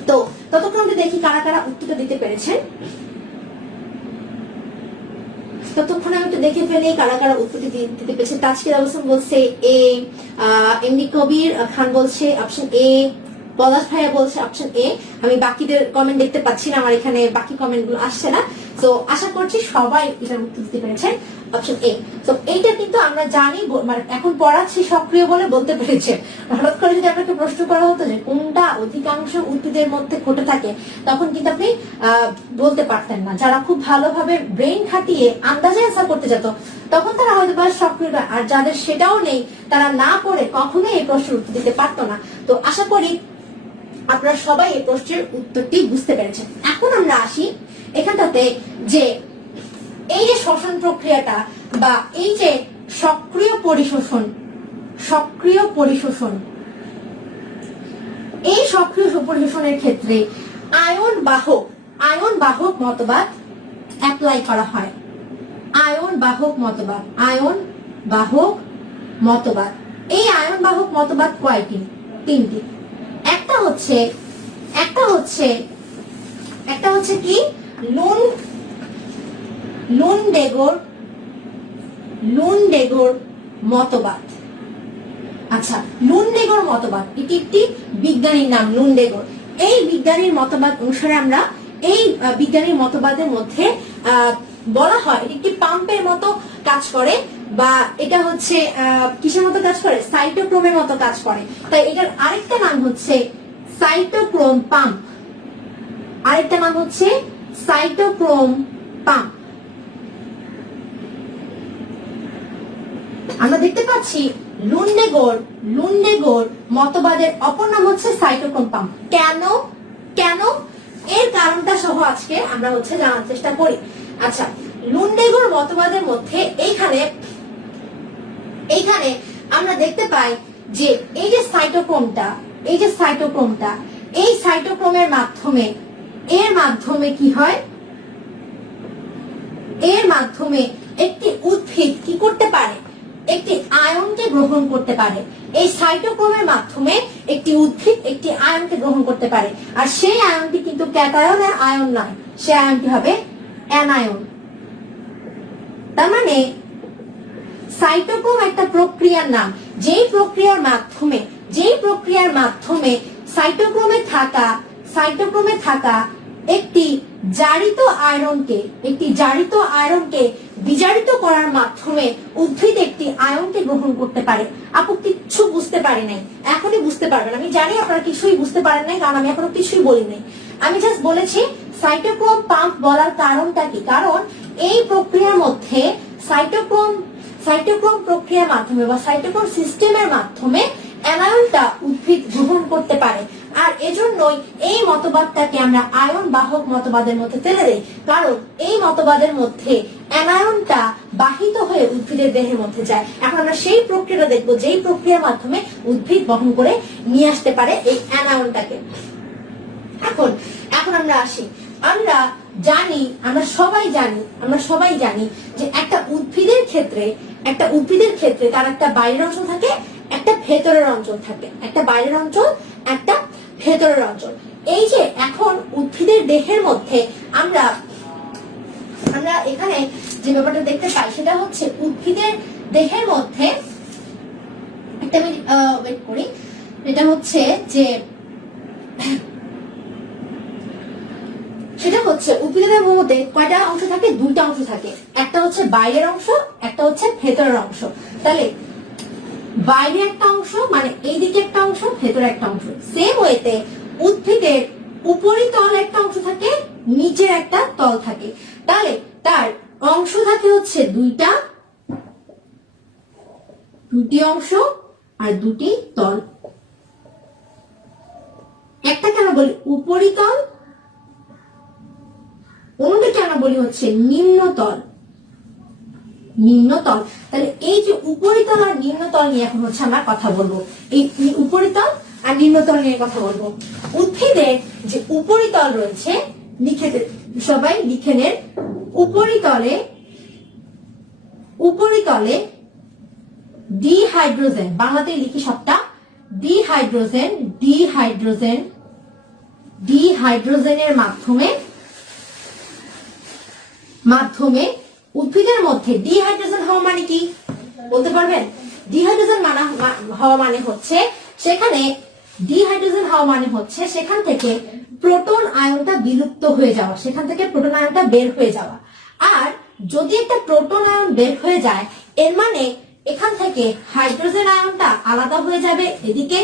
তো ততক্ষণ দেখি কারা কারা উত্তরটা দিতে পেরেছেন। ততক্ষণ আমি একটু দেখে ফেলি কারা কারা উত্তরটি দিতে পেরেছে। তাজকির আবসাম বলছে এ, এমডি কবির খান বলছে অপশন এ, পলাশ ভাইয়া বলছে অপশন এ। আমি বাকিদের কমেন্ট দেখতে পাচ্ছি না, আমার এখানে বাকি কমেন্ট গুলো আসছে না। তো আশা করছি সবাই এটার উত্তর দিতে পেরেছেন, অপশন এ। তো এইটা কিন্তু আমরা জানি, মানে এখন পড়াচ্ছি সক্রিয় বলে বলতে পেরেছে। হঠাৎ করে যদি আপনাকে প্রশ্ন করা হতো যে কোনটা অধিকাংশ উদ্ভিদের মধ্যে ঘটে থাকে, তখন কিন্তু আপনি বলতে পারতেন না। যারা খুব ভালোভাবে ব্রেন খাটিয়ে আন্দাজে অ্যান্সার করতে যেত, তখন তারা হয়তো বা সক্রিয়, আর যাদের সেটাও নেই তারা না পড়ে কখনোই এই প্রশ্নের উত্তর দিতে পারতো না। তো আশা করি আপনারা সবাই এই প্রশ্নের উত্তরটি বুঝতে পেরেছেন। এখন আমরা আসি এখানটাতে যে এই যে শ্বসন প্রক্রিয়াটা বা এই যে সক্রিয় পরিশোষণ, সক্রিয় পরিশোষণ। এই সক্রিয় পরিশোষণের ক্ষেত্রে আয়ন বাহক মতবাদ অ্যাপ্লাই করা হয়। আয়ন বাহক মতবাদ। এই আয়ন বাহক মতবাদ কয়টি? তিনটি। একটা হচ্ছে কি লুনডেগোর মতবাদ। আচ্ছা, লুনডেগোর মতবাদ এটি একটি বিজ্ঞানীর নাম, লুনডেগোর। এই বিজ্ঞানীর মতবাদ অনুসারে আমরা এই বিজ্ঞানীর মতবাদের মধ্যে বলা হয় এটি একটি পাম্পের মতো কাজ করে, বা এটা হচ্ছে কিসের মতো কাজ করে? সাইটোক্রোমের মতো কাজ করে। তাই এটার আরেকটা নাম হচ্ছে সাইটোক্রোম পাম্প। আমরা দেখতে পাচ্ছি লুনডেগোর মতবাদের অপর নাম হচ্ছে সাইটোক্রোম পাম্প। কেন এর কারণটা সহ আজকে আমরা জানার চেষ্টা করি। আচ্ছা, লুনডেগোর মতবাদের মধ্যে এইখানে আমরা দেখতে পাই যে এই যে সাইটোক্রোমটা এই সাইটোক্রোমের মাধ্যমে কি হয়? এর মাধ্যমে একটি উদ্ভিদ কি করতে পারে? একটি আয়নকে গ্রহণ করতে পারে। এই সাইটোক্রোমের মাধ্যমে একটি উদ্ভিদ একটি আয়নকে গ্রহণ করতে পারে, আর সেই আয়নটি কিন্তু ক্যাটায়নের আয়ন নয়, সেই আয়নটি হবে অ্যানায়ন। তার মানে সাইটোক্রোম একটা প্রক্রিয়ার নাম, যেই প্রক্রিয়ার মাধ্যমে সাইটোক্রোমে থাকা একটি জারিত আয়রনকে বিজারিত করার মাধ্যমে উদ্ভিদ একটি আয়নকে গ্রহণ করতে পারে। আপু কিচ্ছু বুঝতে পারি নাই, এখনই বুঝতে পারবেন। আমি জানি আপনারা কিছুই বুঝতে পারেন নাই, কারণ আমি এখনো কিছুই বলি নাই। আমি জাস্ট বলেছি সাইটোক্রোম পাম্প বলার কারণটা কি। কারণ এই প্রক্রিয়ার মধ্যে সাইটোক্রোম প্রক্রিয়ার মাধ্যমে বা সাইটোক্রোম সিস্টেমের মাধ্যমে অ্যানায়নটা উদ্ভিদ গ্রহণ করতে পারে, আর এজন্যই এই মতবাদটাকে আমরা আয়ন বাহক মতবাদের মধ্যে ফেলে দেই। কারণ এই মতবাদের মধ্যে অ্যানায়নটা বাহিত হয়ে উদ্ভিদের দেহের মধ্যে যায়। এখন আমরা সেই প্রক্রিয়াটা দেখবো, যেই প্রক্রিয়ার মাধ্যমে উদ্ভিদ বহন করে নিয়ে আসতে পারে এই অ্যানায়নটাকে। এখন আমরা আসি, আমরা সবাই জানি যে একটা উদ্ভিদের ক্ষেত্রে তার একটা বাইরের অঞ্চল থাকে, একটা ভেতরের অঞ্চল থাকে। এই যে এখন উদ্ভিদের দেহের মধ্যে আমরা এখানে যে ব্যাপারটা দেখতে পাই সেটা হচ্ছে উদ্ভিদের দেহের মধ্যে একটা মিনিট ওয়েট করি। এটা হচ্ছে যে উদ্ভিদের মধ্যে কয়টা অংশ থাকে? দুইটা অংশ থাকে, একটা হচ্ছে বাইরের অংশ, একটা হচ্ছে ভেতরের অংশ। তাহলে বাইরে একটা অংশ মানে এইদিকে একটা অংশ, ভেতরে একটা অংশ। সেম ওয়েতে উদ্ভিদের উপরিতল একটা অংশ থাকে, নিচের একটা তল থাকে। তাহলে তার অংশ থাকে হচ্ছে দুটি অংশ আর দুটি তল। একটা কেন বলি উপরিতল, অন্যটা কেন বলি হচ্ছে নিম্নতল। তাহলে এই যে উপরিতল আর নিম্নতল নিয়ে এখন আমরা কথা বলবো। এই উপরিতল আর নিম্নতল নিয়ে কথা বলবো। উদ্ভিদের যে উপরিতল রয়েছে, সবাই লিখে নেন। উপরিতলে ডিহাইড্রোজেন, বাংলাতে লিখি সবটা, ডিহাইড্রোজেনের মাধ্যমে উদ্ভিদের মধ্যে ডিহাইড্রোজেন হওয়া মানে কি বলতে পারবেন? ডিহাইড্রোজেন হওয়া মানে হচ্ছে সেখান থেকে প্রোটন আয়নটা বিলুপ্ত হয়ে যাওয়া, সেখান থেকে প্রোটন আয়নটা বের হয়ে যাওয়া। আর যদি একটা প্রোটন আয়ন বের হয়ে যায়, এর মানে এখান থেকে হাইড্রোজেন আয়নটা আলাদা হয়ে যাবে এদিকে,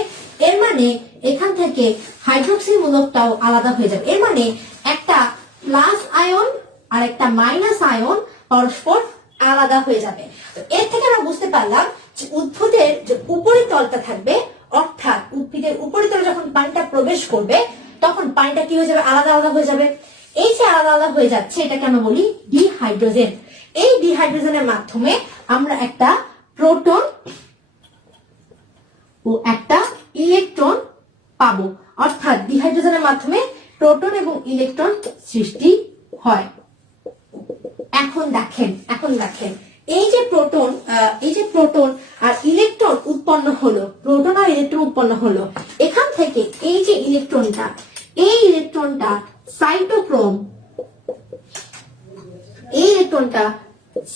এর মানে এখান থেকে হাইড্রোক্সিল মূলকটাও আলাদা হয়ে যাবে। এর মানে একটা প্লাস আয়ন আর একটা মাইনাস আয়ন পরস্পর আলাদা হয়ে যাবে। এর থেকে আমরা বুঝতে পারলাম যে উদ্ভিদের যে উপরিতলটা থাকবে, অর্থাৎ উদ্ভিদের উপরিতলে যখন পানিটা প্রবেশ করবে তখন পানিটা কি হয়ে যাবে? আলাদা আলাদা হয়ে যাবে। এই যে আলাদা আলাদা হয়ে যাচ্ছে এটাকে আমরা বলি ডিহাইড্রোজেন। এই ডিহাইড্রোজেনের মাধ্যমে আমরা একটা প্রোটন ও একটা ইলেকট্রন পাবো, অর্থাৎ ডিহাইড্রোজেনের মাধ্যমে প্রোটন এবং ইলেকট্রন সৃষ্টি হয়। এখন দেখেন এই যে প্রোটন আর ইলেকট্রন উৎপন্ন হলো, এখান থেকে এই যে ইলেকট্রনটা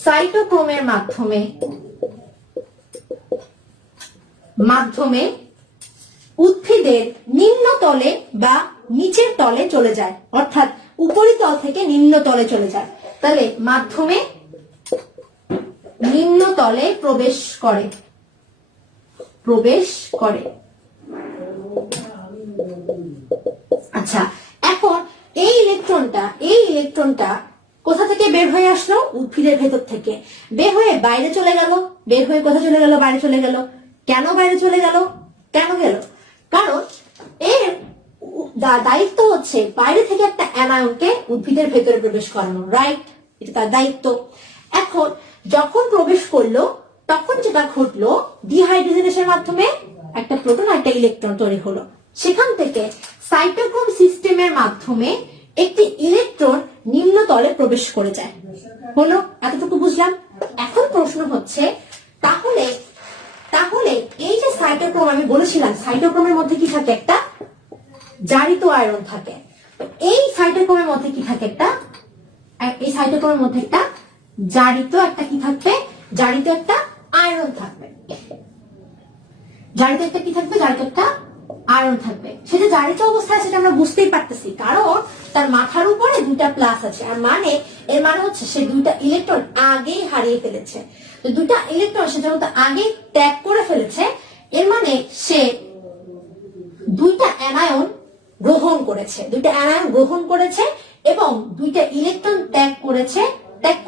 সাইটোক্রোমের মাধ্যমে উদ্ভিদের নিম্ন তলে বা নিচের তলে চলে যায়, অর্থাৎ উপরিতল থেকে নিম্ন তলে চলে যায়। তাহলে মাধ্যমে নিম্ন তলে প্রবেশ করে। আচ্ছা, এখন এই ইলেকট্রনটা কোথা থেকে বের হয়ে আসলো? উদ্ভিদের ভেতর থেকে বের হয়ে বাইরে চলে গেল। কোথায় চলে গেল? বাইরে চলে গেল। কেন বাইরে চলে গেল? কারণ এর দায়িত্ব হচ্ছে বাইরে থেকে একটা অ্যানায়নকে উদ্ভিদের ভেতরে প্রবেশ করানো, রাইট? এটা তার দায়িত্ব। এখন যখন প্রবেশ করলো তখন যেটা ঘটলো, ডিহাইড্রোজেনেশনের মাধ্যমে একটা প্রোটন আর একটা ইলেকট্রন তৈরি হলো। সেখান থেকে সাইটোক্রোম সিস্টেমের মাধ্যমে একটি ইলেকট্রন নিম্ন তলে প্রবেশ করে যায়। হলো, এতটুকু বুঝলাম। এখন প্রশ্ন হচ্ছে, তাহলে এই যে সাইটোক্রোম, আমি বলেছিলাম সাইটোক্রোমের মধ্যে কি থাকে? একটা জারিত আয়রন থাকে। এই সাইটোক্রোমের মধ্যে কি থাকে? একটা জারিত একটা আয়রন থাকবে। জারিত একটা আয়রন থাকবে। সেটা জারিত অবস্থায় সেটা আমরা বুঝতেই পারতেছি, কারণ তার মাথার উপরে দুইটা প্লাস আছে। আর এর মানে হচ্ছে সে দুইটা ইলেকট্রন আগেই হারিয়ে ফেলেছে। তো দুইটা ইলেকট্রন সে যখন আগে ত্যাগ করে ফেলেছে, এর মানে সে দুইটা অ্যানায়ন গ্রহণ করেছে এবং দুইটা ইলেকট্রন ত্যাগ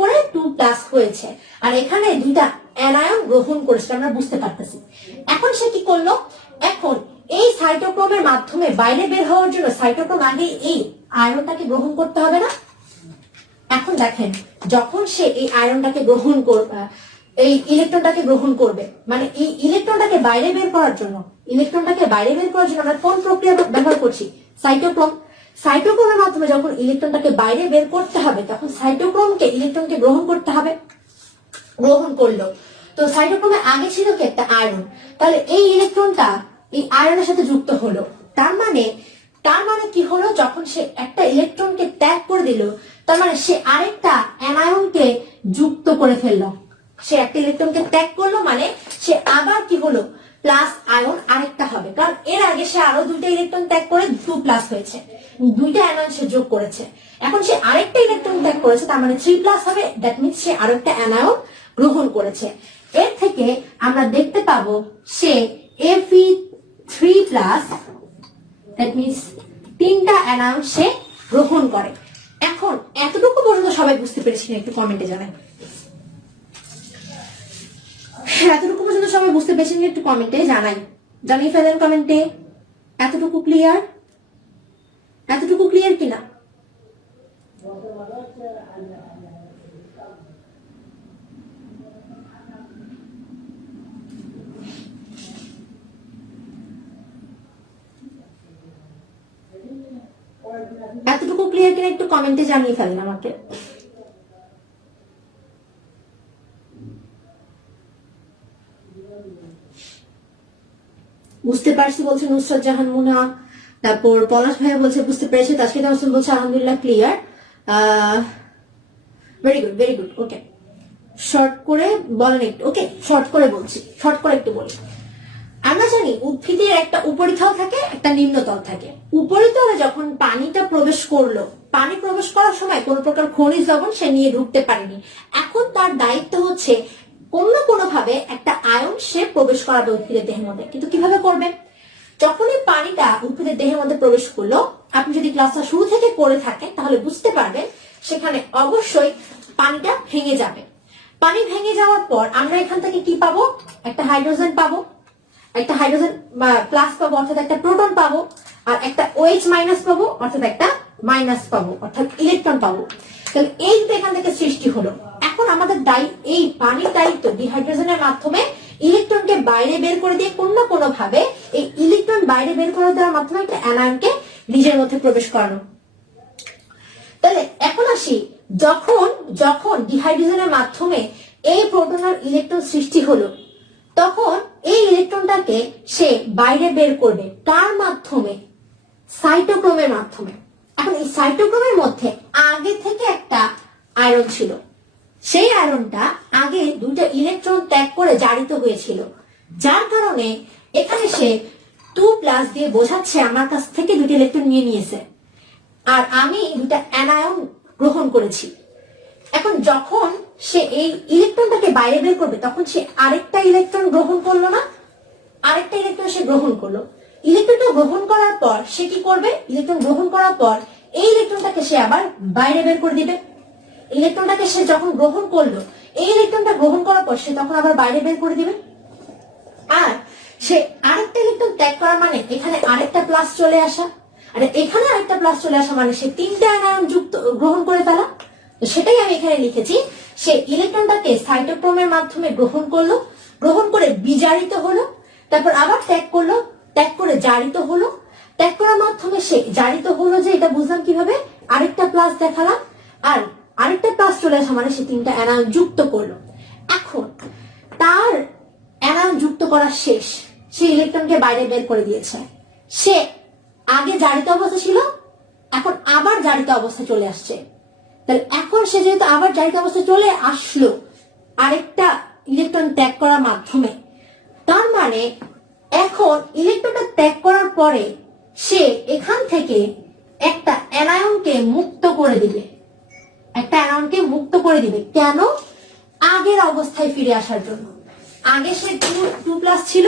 করে 2+ হয়েছে। আর এখানে দুইটা অ্যানায়ন গ্রহণ করেছে, আমরা বুঝতে পারতেছি। এখন সে কি করলো? এখন এই সাইটোক্রোমের মাধ্যমে বাইরে বের হওয়ার জন্য সাইটোক্রোম আগে এই আয়রনটাকে গ্রহণ করতে হবে না? এখন দেখেন, যখন সে এই আয়রনটাকে এই ইলেকট্রনটাকে গ্রহণ করবে, মানে এই ইলেকট্রনটাকে বাইরে বের করার জন্য আমরা কোন প্রক্রিয়া ব্যবহার করছি? সাইটোক্রোমের মাধ্যমে যখন ইলেকট্রনটাকে বাইরে বের করতে হবে, তখন ইলেকট্রনকে গ্রহণ করতে হবে। গ্রহণ করলো। তো সাইটোক্রোমে আগে ছিল কি? একটা আয়রন। তাহলে এই ইলেকট্রনটা এই আয়রনের সাথে যুক্ত হলো। তার মানে কি হলো? যখন সে একটা ইলেকট্রনকে ত্যাগ করে দিল, তার মানে সে আরেকটা অ্যানায়নকে যুক্ত করে ফেললো। সে একটা ইলেকট্রনকে ত্যাগ করলো, মানে সে আবার কি হলো? প্লাস আয়ন আরেকটা হবে, কারণ এর আগে সে আরো দুইটা ইলেকট্রন ত্যাগ করে 2+ হয়েছে, দুইটা অ্যানায়ন সে যোগ করেছে। এখন সে আরেকটা ইলেকট্রন ত্যাগ করেছে, তার মানে 3+ হবে। দ্যাট মিনস সে আরেকটা অ্যানায়ন গ্রহণ করেছে। এর থেকে আমরা দেখতে পাবো সে Fe3+, দ্যাট মিনস 3টা অ্যানায়ন সে গ্রহণ করে। এখন এতটুকু পর্যন্ত সবাই বুঝতে পেরেছি না? একটু কমেন্টে জানাই। এতটুকু পর্যন্ত সবাই বুঝতে পেরেছেন? একটু কমেন্টে জানিয়ে ফেলেন কমেন্টে। এতটুকু ক্লিয়ার কিনা? এতটুকু ক্লিয়ার কিনা একটু কমেন্টে জানিয়ে ফেলেন আমাকে। বুঝতে পারছি বলছে নুসরাত জাহান মুনা। তারপর পলাশ ভাইয়া বলছে বুঝতে পেরেছে। তাসকিন হোসেন বলছে আলহামদুলিল্লাহ clear. Very good. Okay, short করে বলেন একটু। ওকে, শর্ট করে একটু বলি। আমরা জানি উদ্ভিদের একটা উপরিতল থাকে, একটা নিম্নতল থাকে। উপরিতলে যখন পানিটা প্রবেশ করলো, পানি প্রবেশ করার সময় কোন প্রকার খনিজ লবণ সে নিয়ে ঢুকতে পারেনি। এখন তার দায়িত্ব হচ্ছে কোনো ভাবে একটা আয়ন সে প্রবেশ করাবে উদ্ভিদের দেহের মধ্যে। কিন্তু কিভাবে করবে? যখনই পানিটা উদ্ভিদের দেহের মধ্যে প্রবেশ করলো, আপনি যদি ক্লাসটা শুরু থেকে করে থাকেন তাহলে বুঝতে পারবেন সেখানে অবশ্যই পানিটা ভেঙে যাবে। পানি ভেঙে যাওয়ার পর আমরা এখান থেকে কি পাবো? একটা হাইড্রোজেন প্লাস পাবো, অর্থাৎ একটা প্রোটন পাবো, আর একটা OH- পাবো, অর্থাৎ একটা মাইনাস পাবো, অর্থাৎ ইলেকট্রন পাবো। তাহলে এই দুটো এখান থেকে সৃষ্টি হলো। এখন আমাদের এই পানির দায়িত্ব ডিহাইড্রোজেনের মাধ্যমে ইলেকট্রনকে বাইরে বের করে দিয়ে কোনো না কোনো ভাবে এই ইলেকট্রন বাইরে বের করে দেওয়ার মাধ্যমে একটা অ্যানায়নকে নিজের মধ্যে প্রবেশ করানো। তাহলে এখন আসি, যখন যখন ডিহাইড্রোজেনের মাধ্যমে এই প্রোটন আর ইলেকট্রন সৃষ্টি হলো, তখন এই ইলেকট্রনটাকে সে বাইরে বের করবে কার মাধ্যমে? সাইটোক্রোমের মাধ্যমে। এখন এই সাইটোক্রোমের মধ্যে আগে থেকে একটা আয়রন ছিল, সেই আয়রনটা আগে দুটো ইলেকট্রন ত্যাগ করে জারিত হয়েছিল, যার কারণে এখানে সে 2+ দিয়ে বোঝাচ্ছে আমার কাছ থেকে দুটো ইলেকট্রন নিয়ে নিয়েছে আর আমি দুটা অ্যানায়ন গ্রহণ করেছি। এখন যখন সে এই ইলেকট্রনটাকে বাইরে বের করবে তখন সে আরেকটা ইলেকট্রন গ্রহণ করলো না, আরেকটা ইলেকট্রন সে গ্রহণ করলো। ইলেকট্রনটা গ্রহণ করার পর সে কি করবে? ইলেকট্রন গ্রহণ করার পর এই ইলেকট্রনটাকে সে আবার বাইরে বের করে দিবে। ইলেকট্রনটাকে সে যখন গ্রহণ করলো, এই ইলেকট্রনটা গ্রহণ করার পর সে তখন আবার বাইরে বের করে দিবে। আর সে আরেকটা ইলেকট্রন ত্যাগ করা মানে এখানে আরেকটা প্লাস চলে আসা, আর এখানে আরেকটা প্লাস চলে আসা মানে সে 3টা অ্যানায়ন যুক্ত গ্রহণ করে ফেলা। তো সেটাই আমি এখানে লিখেছি, সে ইলেকট্রনটাকে সাইটোক্রোমের মাধ্যমে গ্রহণ করলো, গ্রহণ করে বিজারিত হলো, তারপর আবার ত্যাগ করলো, ত্যাগ করে জারিত হলো, ত্যাগ করার মাধ্যমে সে জারিত হলো, যে এটা বুঝলাম কিভাবে, আরেকটা প্লাস দেখালাম, আর আরেকটা প্লাস চলে আসা মানে সে 3টা অ্যানায়ন যুক্ত করলো। এখন তার অ্যানায়ন যুক্ত করা শেষ, সে ইলেকট্রনকে বাইরে বের করে দিয়েছে। সে আগে জারিত অবস্থা ছিল, এখন আবার জারিত অবস্থা চলে আসছে। তাহলে এখন সে যেহেতু আবার জারিত অবস্থা চলে আসলো আরেকটা ইলেকট্রন ত্যাগ করার মাধ্যমে, তার মানে এখন ইলেকট্রনটা ত্যাগ করার পরে সে এখান থেকে একটা অ্যানায়নকে মুক্ত করে দিবে, একটা অ্যানায়নকে মুক্ত করে দিবে। কেন? আগের অবস্থায় ফিরে আসার জন্য। আগে সে 2+ ছিল,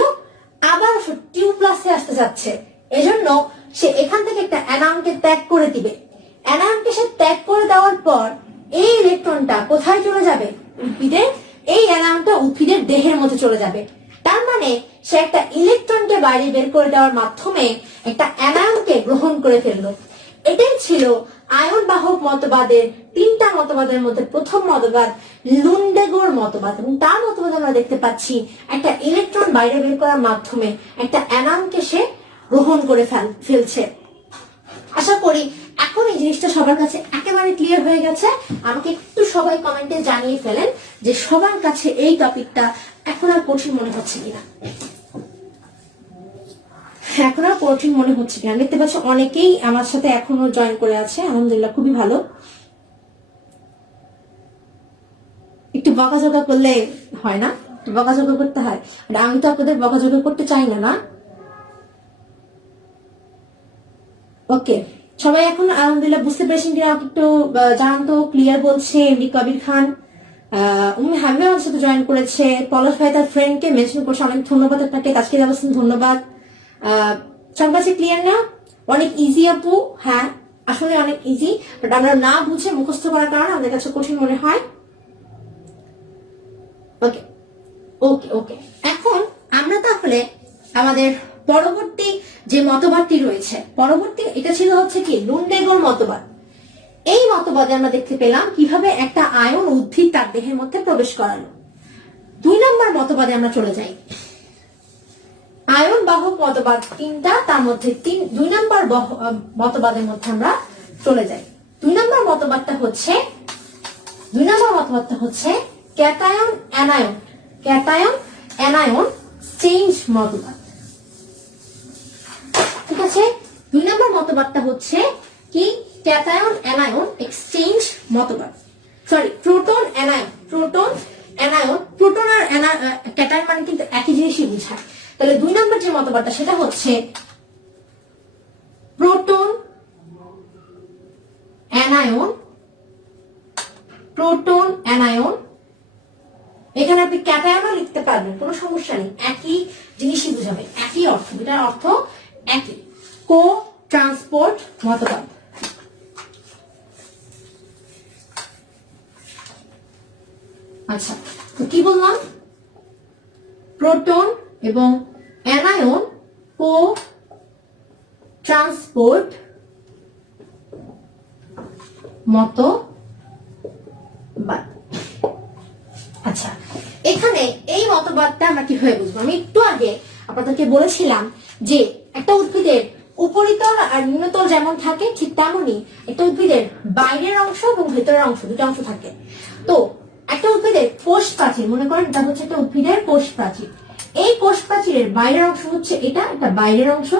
আবার 2+ আসতে যাচ্ছে, এজন্য সে এখান থেকে একটা অ্যানায়নকে ত্যাগ করে দিবে। অ্যানায়নকে সে ত্যাগ করে দেওয়ার পর এই ইলেকট্রনটা কোথায় চলে যাবে? উদ্ভিদের, এই অ্যানায়নটা উদ্ভিদের দেহের মধ্যে চলে যাবে। তার মানে সে একটা ইলেকট্রনকে বাইরে বের করে দেওয়ার মাধ্যমে একটা অ্যানায়নকে গ্রহণ করে ফেললো। এটাই ছিল আয়ন বাহক মতবাদের 3টা মতবাদের মধ্যে প্রথম মতবাদ, লুন্ডেগোর মতবাদ। এবং তার মতবাদ আমরা দেখতে পাচ্ছি একটা ইলেকট্রন বাইরে বের করার মাধ্যমে একটা অ্যানায়নকে সে গ্রহণ করে ফেলছে। আশা করি এখন এই জিনিসটা সবার কাছে একেবারে ক্লিয়ার হয়ে গেছে। আমাকে একটু সবাই কমেন্টে জানিয়ে ফেলেন যে সবার কাছে এই টপিকটা এখন আর কঠিন মনে হচ্ছে কিনা। এখন আর কঠিন মনে হচ্ছে কিনা। দেখতে পাচ্ছি অনেকেই আমার সাথে এখনো জয়েন করে আছে, আলহামদুলিল্লাহ, খুবই ভালো। একটু বকাঝকা করলে হয় না? একটু বকাঝকা করতে হয়, আর আমি তো আপনাদের বকাঝকা করতে চাই না, না? ওকে, সবাই এখন আলহামদুলিল্লাহ বুঝতে পেরেছেন কিনা আমাকে একটু জানান তো। ক্লিয়ার বলছে এমডি কবির খান, উম্মে হাবিবা আমার সাথে জয়েন করেছে, পলাশ ভাই তার ফ্রেন্ডকে মেনশন করছে, অনেক ধন্যবাদ আপনাকে, আজকে যাচ্ছেন, ধন্যবাদ। সবার কাছে ক্লিয়ার না? অনেক ইজি আপু, হ্যাঁ আসলে অনেক ইজি, বাট আমরা না বুঝে মুখস্থ করার কারণে আমাদের কাছে কঠিন মনে হয়। ওকে ওকে ওকে, এখন আমরা তাহলে আমাদের পরবর্তী যে মতবাদটি রয়েছে, পরবর্তী এটা ছিল হচ্ছে কি লুন্ডেগোর মতবাদ। এই মতবাদে আমরা দেখতে পেলাম কিভাবে একটা আয়ন উদ্ভিদ তার দেহের মধ্যে প্রবেশ করালো। 2 নম্বর মতবাদে আমরা চলে যাই। আয়ন বাহক মতবাদ 3টা, তার মধ্যে 2 নম্বর মতবাদের মধ্যে আমরা চলে যাই। 2 নম্বর মতবাদটা হচ্ছে cation anion, cation anion change মতবাদ। ঠিক আছে, 2 নম্বর মতবাদটা হচ্ছে কি ক্যাটায়ন অ্যানায়ন এক্সচেঞ্জ মতবাদ। Sorry, proton anion, proton anion, proton আর ক্যাটায়ন মানে কিন্তু একই জিনিসই বোঝায়। তাহলে 2 নম্বর যে মতবাদটা সেটা হচ্ছে প্রোটন অ্যানায়ন, প্রোটন অ্যানায়ন। এখানে আপনি ক্যাটায়নও লিখতে পারবেন, কোনো সমস্যা নেই, একই জিনিসই বোঝাবে, একই অর্থ, এটার অর্থ একই, কো ট্রান্সপোর্ট মতবাদ। আচ্ছা, তো কি বললাম? প্রোটন এবং অ্যানায়ন কো ট্রান্সপোর্ট মতবাদ। আচ্ছা, এখানে এই মতবাদটা আমরা কিভাবে বুঝবো? আমি একটু আগে আপনাদেরকে বলেছিলাম যে একটা উদ্ভিদের উপরিতল আর নিম্নতল যেমন থাকে ঠিক তেমনই একটা উদ্ভিদের বাইরের অংশ এবং ভেতরের অংশ, দুটো অংশ থাকে। তো একটা উদ্ভিদের কোষ প্রাচীর, মনে করেন এটা হচ্ছে একটা উদ্ভিদের কোষ প্রাচীর। এই কোষ প্রাচীরের বাইরের অংশ হচ্ছে এটা বাইরের অংশ,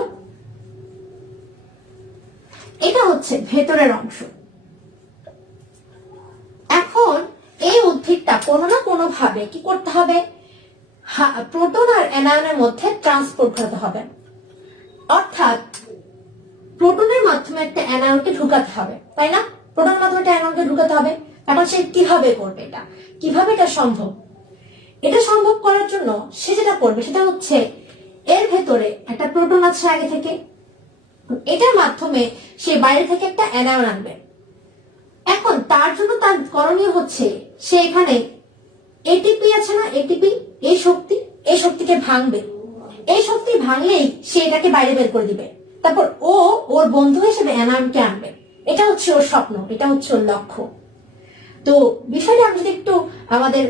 এটা হচ্ছে ভেতরের অংশ। এখন এই উদ্ভিদটা কোনো না কোনো ভাবে কি করতে হবে? প্রোটন আর অ্যানায়নের মধ্যে ট্রান্সপোর্ট ঘটাতে হবে, অর্থাৎ প্রোটনের মাধ্যমে একটা অ্যানায়নকে ঢুকাতে হবে, তাই না? প্রোটনের মাধ্যমে একটা অ্যানায়নকে ঢুকাতে হবে। এখন সে কিভাবে করবে এটা? কিভাবে এটা সম্ভব? এটা সম্ভব করার জন্য সে যেটা করবে সেটা হচ্ছে এর ভেতরে একটা প্রোটন আছে আগে থেকে, এটার মাধ্যমে সে বাইরে থেকে একটা অ্যানায়ন আনবে। এখন তার জন্য তার করণীয় হচ্ছে সে এখানে এটিপি আছে না, এটিপি, এই শক্তিকে ভাঙবে। এই শক্তি ভাঙলেই সে এটাকে বাইরে বের করে দিবে। তারপর ও ওর বন্ধু হিসেবে অ্যানায়নকে আনবে। এটা হচ্ছে ওর স্বপ্ন, এটা হচ্ছে ওর লক্ষ্য। তো বিষয়টা আমি যদি একটু আমাদের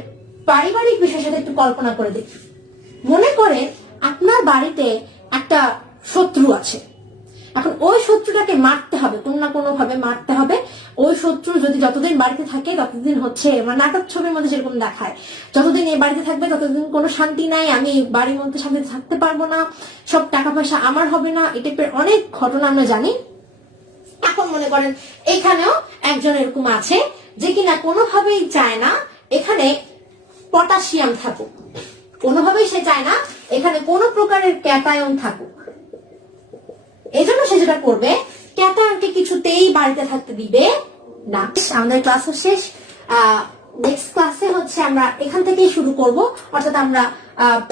পারিবারিক বিষয়ের সাথে একটু কল্পনা করে দেখি। মনে করেন আপনার বাড়িতে একটা শত্রু আছে। এখন ওই শত্রুটাকে মারতে হবে, কোনো না কোনো ভাবে মারতে হবে। ওই শত্রু যদি যতদিন বাড়িতে থাকে ততদিন হচ্ছে, মানে নাটক ছবির মধ্যে যেরকম দেখায়, যতদিন এই বাড়িতে থাকবে ততদিন কোনো শান্তি নাই, আমি বাড়ির মধ্যে শান্তিতে থাকতে পারবো না, সব টাকা পয়সা আমার হবে না, এই টাইপের অনেক ঘটনা আমরা জানি। এখন মনে করেন এখানেও একজন এরকম আছে যে কিনা কোনোভাবেই চায় না এখানে পটাশিয়াম থাকুক, কোনোভাবেই সে চায় না এখানে কোনো প্রকারের ক্যাটায়ন থাকুক। এই জন্য সে যেটা করবে, ক্যাটায়নকে কিছুতেই বাড়িতে থাকতে দিবে না। আমাদের ক্লাস শেষ। নেক্সট ক্লাসে হচ্ছে আমরা এখান থেকেই শুরু করব, অর্থাৎ আমরা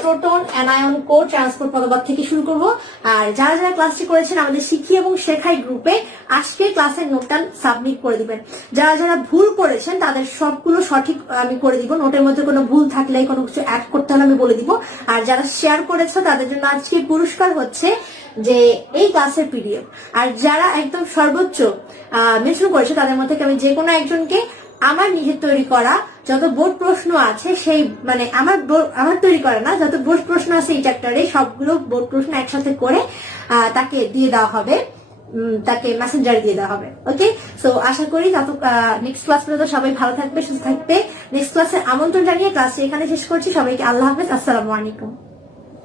প্রোটন অ্যানায়ন কো ট্রান্সপোর্ট পদবাদ থেকে শুরু করব। আর যারা যারা ক্লাসটি করেছেন আমাদের শিখি এবং শেখাই গ্রুপে আজকে ক্লাসের নোটটা সাবমিট করে দিবেন। যারা যারা ভুল করেছেন তাদের সবগুলো সঠিক আমি করে দিব। নোটের মধ্যে কোনো ভুল থাকলে কোনো কিছু অ্যাড করতে হলে আমি বলে দিব। আর যারা শেয়ার করেছে তাদের জন্য আজকে পুরস্কার হচ্ছে যে এই ক্লাসের পিডিএফ। আর যারা একদম সর্বোচ্চ মেনশন করেছে তাদের মধ্যে আমি যে কোনো একজনকে আমার নিজের তৈরি করা যত বোর্ড প্রশ্ন আছে সেই, মানে আমার তৈরি করা না, যত বোর্ড প্রশ্ন আছে এই চ্যাপ্টারে সবগুলো বোর্ড প্রশ্ন একসাথে করে তাকে দিয়ে দেওয়া হবে, তাকে মেসেঞ্জারে দিয়ে দেওয়া হবে। ওকে, সো আশা করি নেক্সট ক্লাস পর্যন্ত সবাই ভালো থাকবে, সুস্থ থাকবে। নেক্সট ক্লাসে আমন্ত্রণ জানিয়ে ক্লাসে এখানে শেষ করছি। সবাইকে আল্লাহ হাফেজ, আসসালামু আলাইকুম।